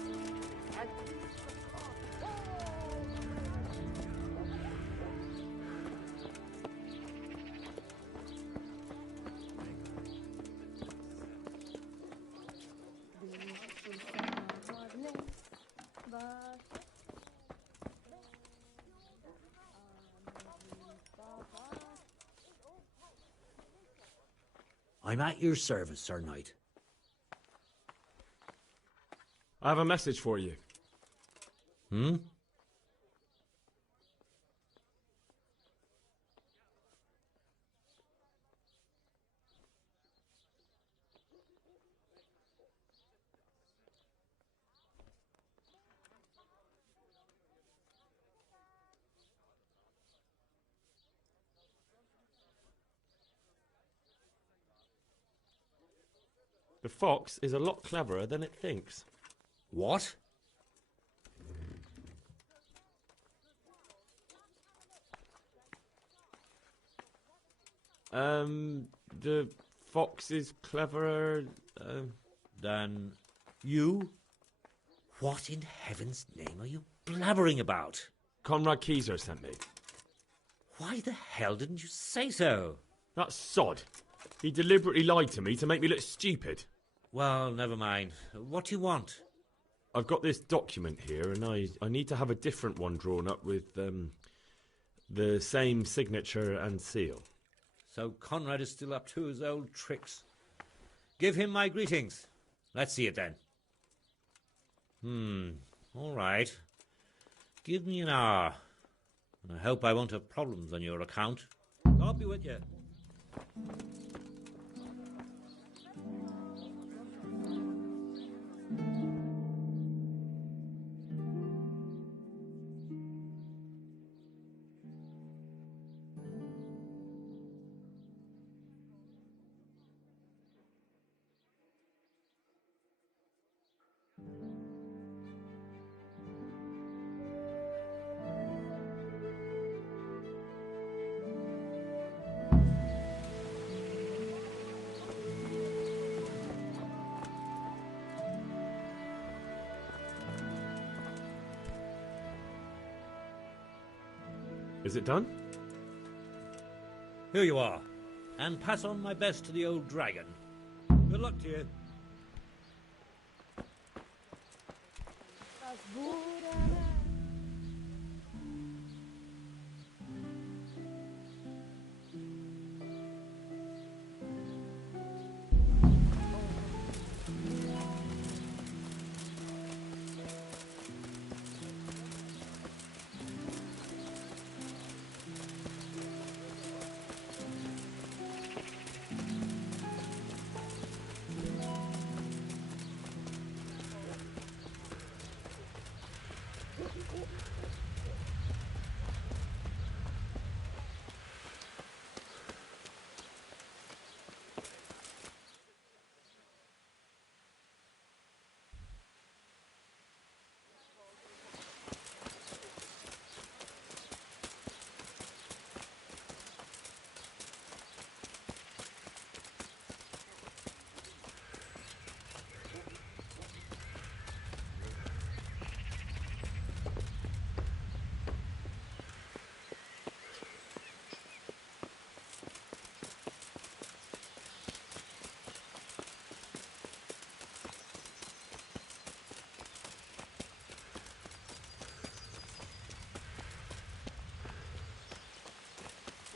I'm at your service, Sir Knight. I have a message for you. Hmm? The fox is a lot cleverer than it thinks. What? The fox is cleverer than you? What in heaven's name are you blabbering about? Conrad Keyser sent me. Why the hell didn't you say so? That sod. He deliberately lied to me to make me look stupid. Well, never mind. What do you want? I've got this document here, and I need to have a different one drawn up with the same signature and seal. So Conrad is still up to his old tricks. Give him my greetings. Let's see it then. All right. Give me an hour. And I hope I won't have problems on your account. I'll be with you. Is it done? Here you are. And pass on my best to the old dragon. Good luck to you.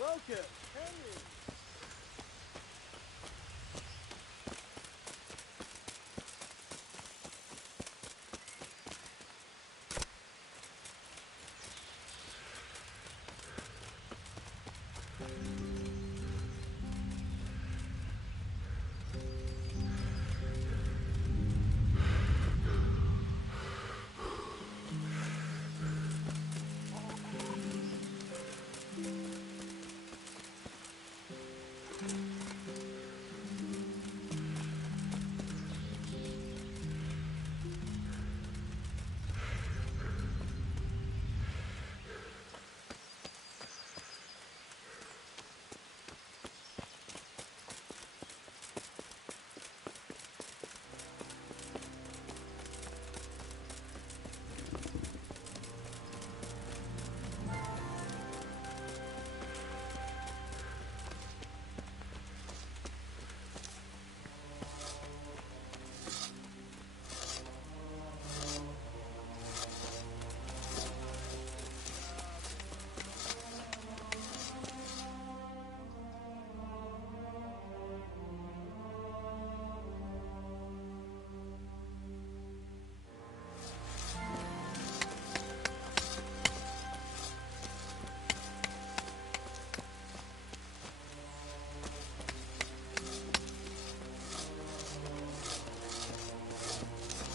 Welcome, Henry.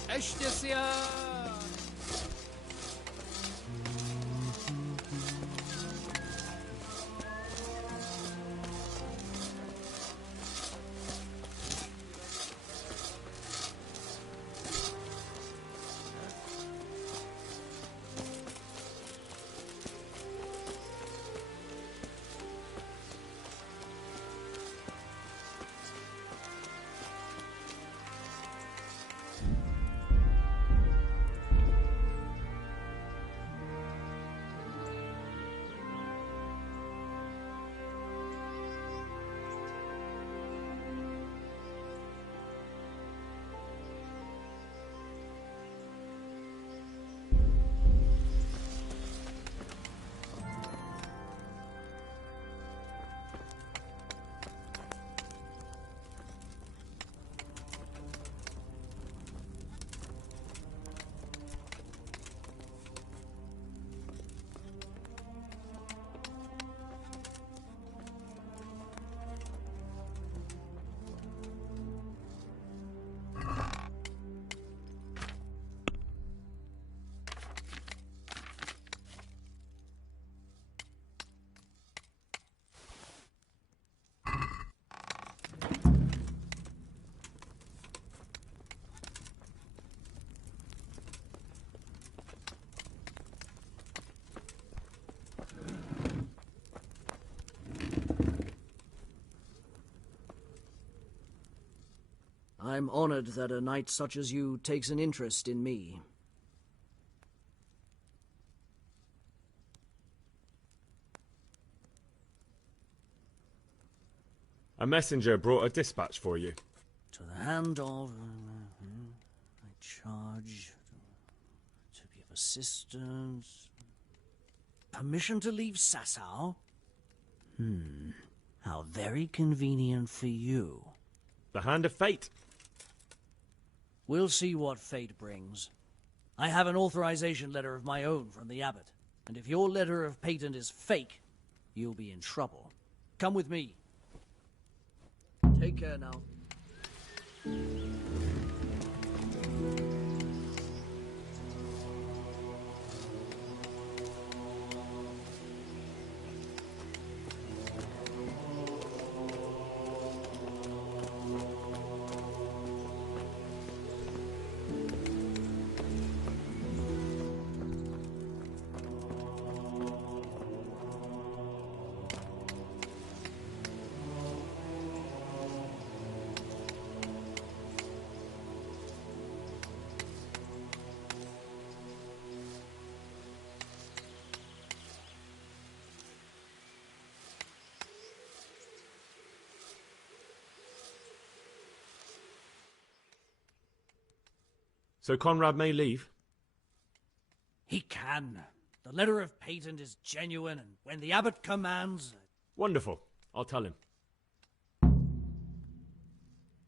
Eştesiya! I'm honored that a knight such as you takes an interest in me. A messenger brought a dispatch for you. To the hand of... I charge... to be of assistance... Permission to leave Sasau? How very convenient for you. The hand of fate. We'll see what fate brings. I have an authorization letter of my own from the abbot, and if your letter of patent is fake, you'll be in trouble. Come with me. Take care now. So Conrad may leave? He can. The letter of patent is genuine, and when the abbot commands... Wonderful. I'll tell him.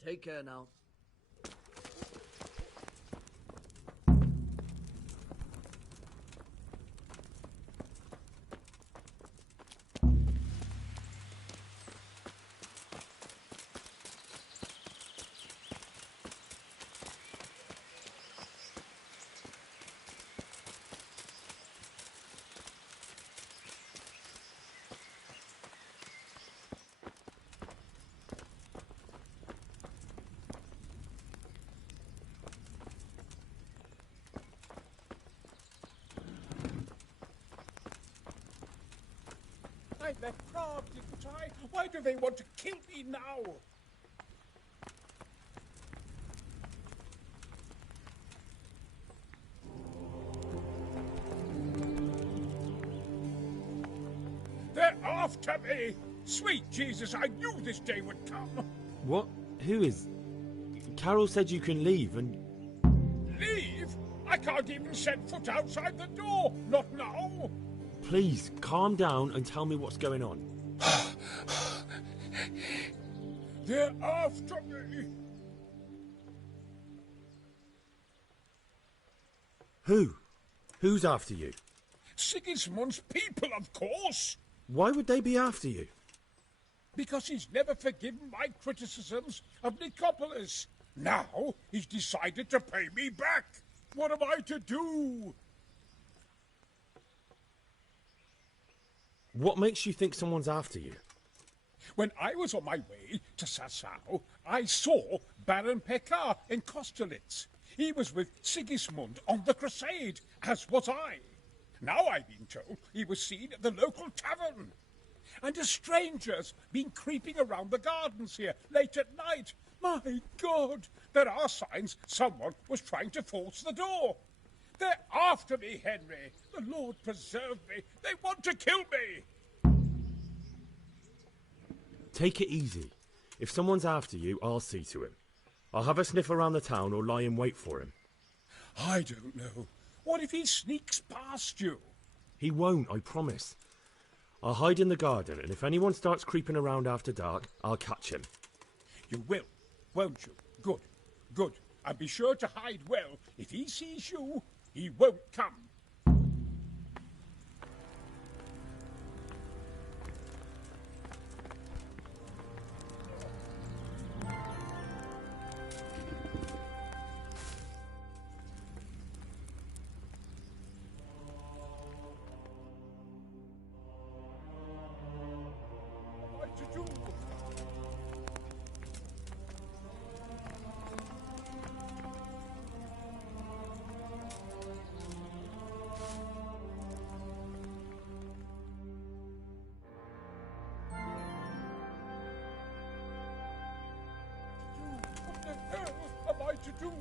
Take care now. I left Prague, didn't I? Why do they want to kill me now? They're after me! Sweet Jesus, I knew this day would come! What? Who is... Carol said you can leave and... Leave? I can't even set foot outside the door! Not now! Please, calm down and tell me what's going on. They're after me! Who? Who's after you? Sigismund's people, of course! Why would they be after you? Because he's never forgiven my criticisms of Nicopolis. Now he's decided to pay me back. What am I to do? What makes you think someone's after you? When I was on my way to Sasau, I saw Baron Pekar in Kostelitz. He was with Sigismund on the crusade, as was I. Now I've been told he was seen at the local tavern. And a stranger's been creeping around the gardens here late at night. My God, there are signs someone was trying to force the door. They're after me, Henry. The Lord preserve me. They want to kill me. Take it easy. If someone's after you, I'll see to him. I'll have a sniff around the town or lie in wait for him. I don't know. What if he sneaks past you? He won't, I promise. I'll hide in the garden, and if anyone starts creeping around after dark, I'll catch him. You will, won't you? Good, good. And be sure to hide well. If he sees you, he won't come. to do.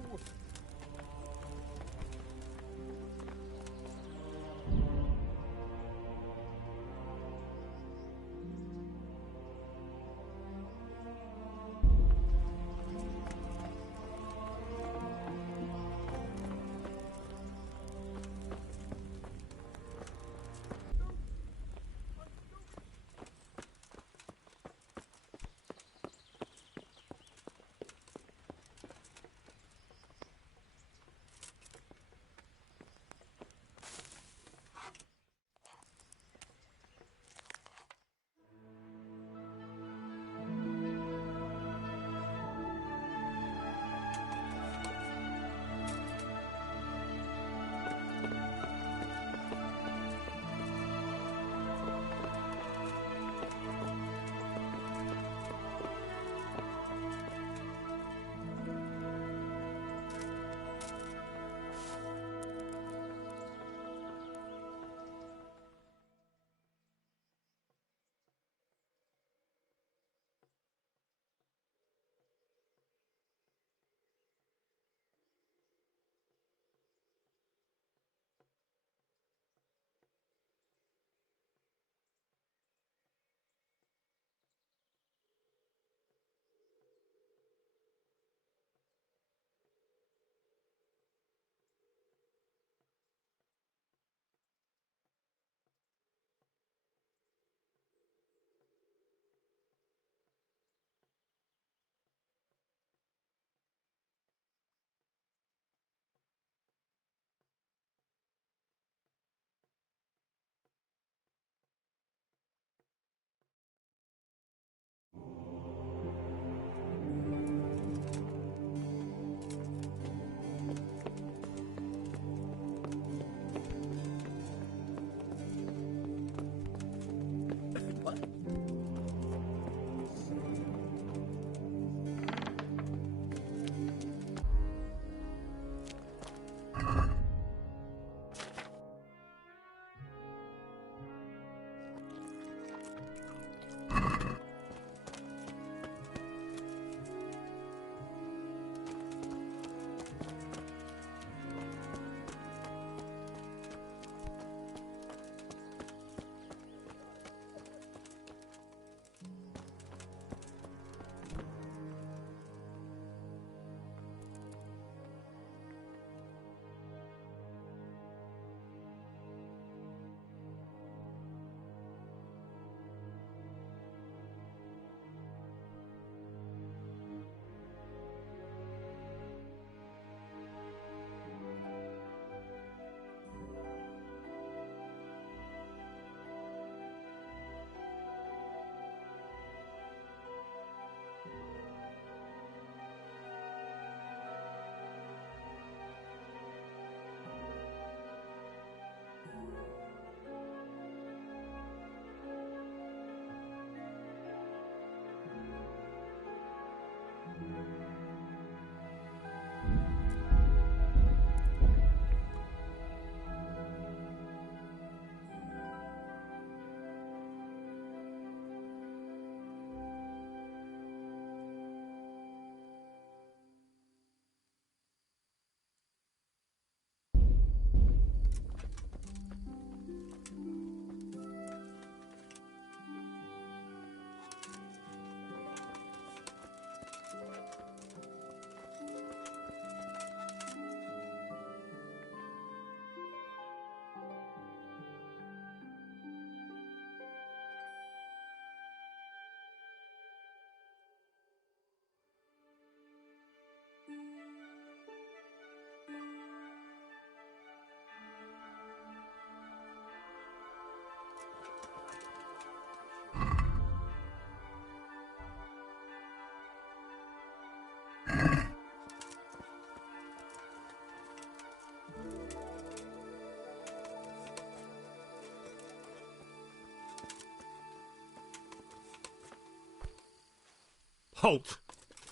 Halt!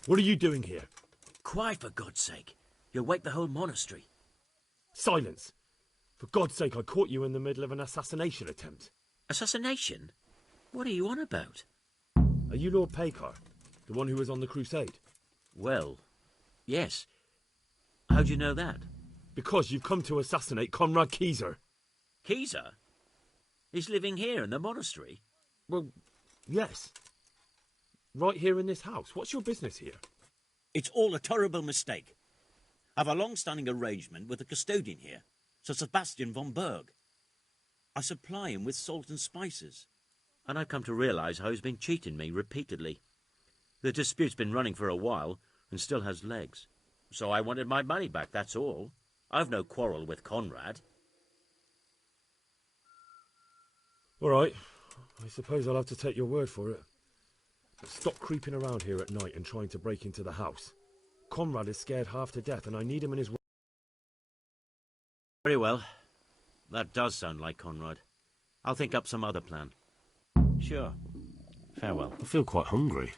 What are you doing here? Quiet, for God's sake. You'll wake the whole monastery. Silence! For God's sake, I caught you in the middle of an assassination attempt. Assassination? What are you on about? Are you Lord Pekar, the one who was on the crusade? Well, yes. How do you know that? Because you've come to assassinate Conrad Keyser. Keyser? He's living here in the monastery? Well, yes. Right here in this house. What's your business here? It's all a terrible mistake. I've a long-standing arrangement with the custodian here, Sir Sebastian von Berg. I supply him with salt and spices, and I've come to realise how he's been cheating me repeatedly. The dispute's been running for a while and still has legs. So I wanted my money back, that's all. I've no quarrel with Conrad. All right. I suppose I'll have to take your word for it. But stop creeping around here at night and trying to break into the house. Conrad is scared half to death, and I need him in his... Very well. That does sound like Conrad. I'll think up some other plan. Sure. Farewell. I feel quite hungry.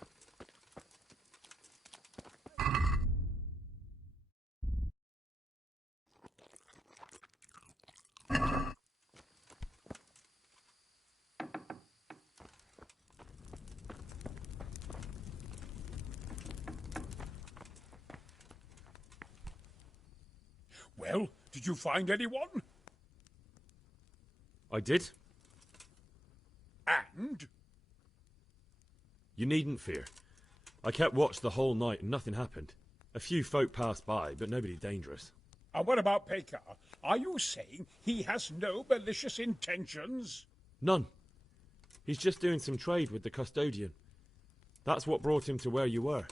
Well, did you find anyone? I did. And? You needn't fear. I kept watch the whole night and nothing happened. A few folk passed by, but nobody dangerous. And what about Pekar? Are you saying he has no malicious intentions? None. He's just doing some trade with the custodian. That's what brought him to where you were.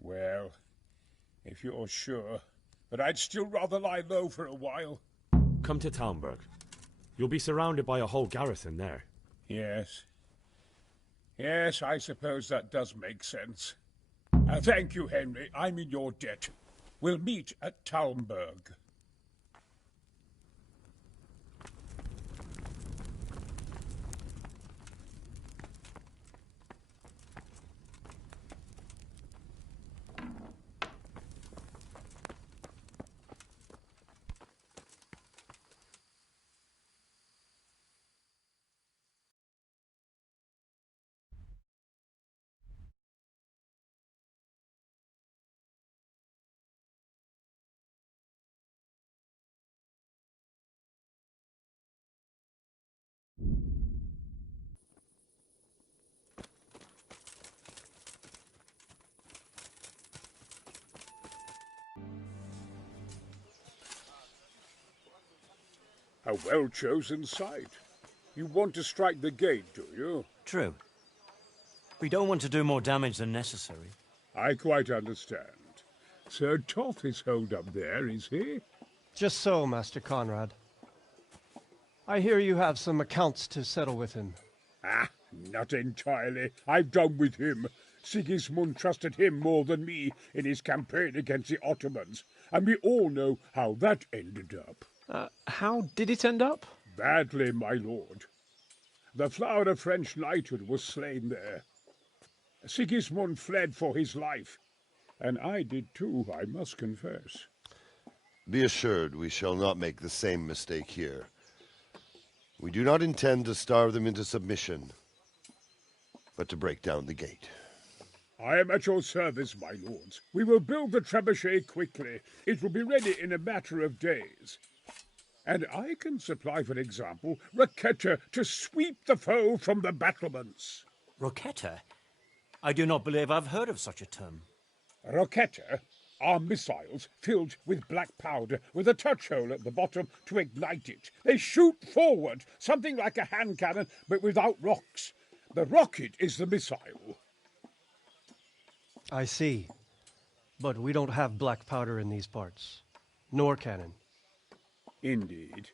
Well, if you're sure, but I'd still rather lie low for a while. Come to Talmberg. You'll be surrounded by a whole garrison there. Yes. Yes, I suppose that does make sense. Thank you, Henry. I'm in your debt. We'll meet at Talmberg. A well-chosen site. You want to strike the gate, do you? True. We don't want to do more damage than necessary. I quite understand. Sir Toth is holed up there, is he? Just so, Master Conrad. I hear you have some accounts to settle with him. Ah, not entirely. I've done with him. Sigismund trusted him more than me in his campaign against the Ottomans, and we all know how that ended up. How did it end up? Badly, my lord. The flower of French knighthood was slain there. Sigismund fled for his life, and I did too, I must confess. Be assured we shall not make the same mistake here. We do not intend to starve them into submission, but to break down the gate. I am at your service, my lords. We will build the trebuchet quickly. It will be ready in a matter of days. And I can supply, for example, Roquetta to sweep the foe from the battlements. Roquetta? I do not believe I've heard of such a term. Roquetta are missiles filled with black powder with a touch hole at the bottom to ignite it. They shoot forward, something like a hand cannon, but without rocks. The rocket is the missile. I see. But we don't have black powder in these parts. Nor cannon. Indeed.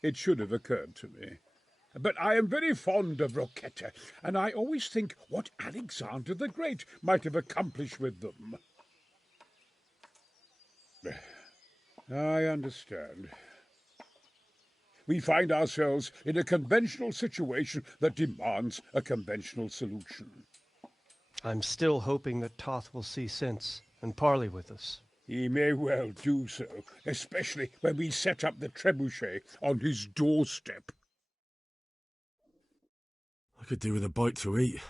It should have occurred to me. But I am very fond of Roquetta, and I always think what Alexander the Great might have accomplished with them. I understand. We find ourselves in a conventional situation that demands a conventional solution. I'm still hoping that Toth will see sense and parley with us. He may well do so, especially when we set up the trebuchet on his doorstep. I could do with a bite to eat.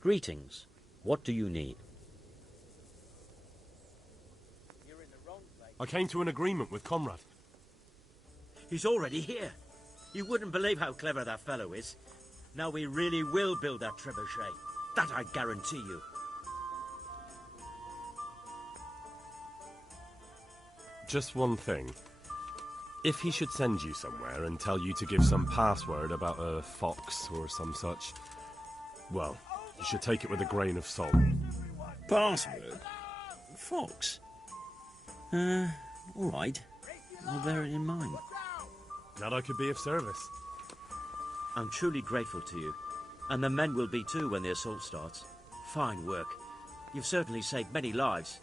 Greetings. What do you need? I came to an agreement with Conrad. He's already here. You wouldn't believe how clever that fellow is. Now we really will build that trebuchet. That I guarantee you. Just one thing. If he should send you somewhere and tell you to give some password about a fox or some such, well, you should take it with a grain of salt. Password? Fox? All right. I'll bear it in mind. Glad I could be of service. I'm truly grateful to you. And the men will be too when the assault starts. Fine work. You've certainly saved many lives.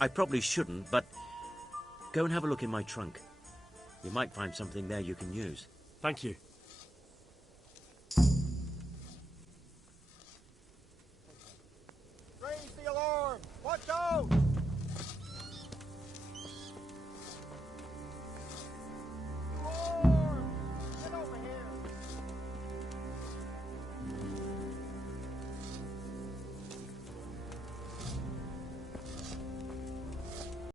I probably shouldn't, but go and have a look in my trunk. You might find something there you can use. Thank you. Raise the alarm! Watch out!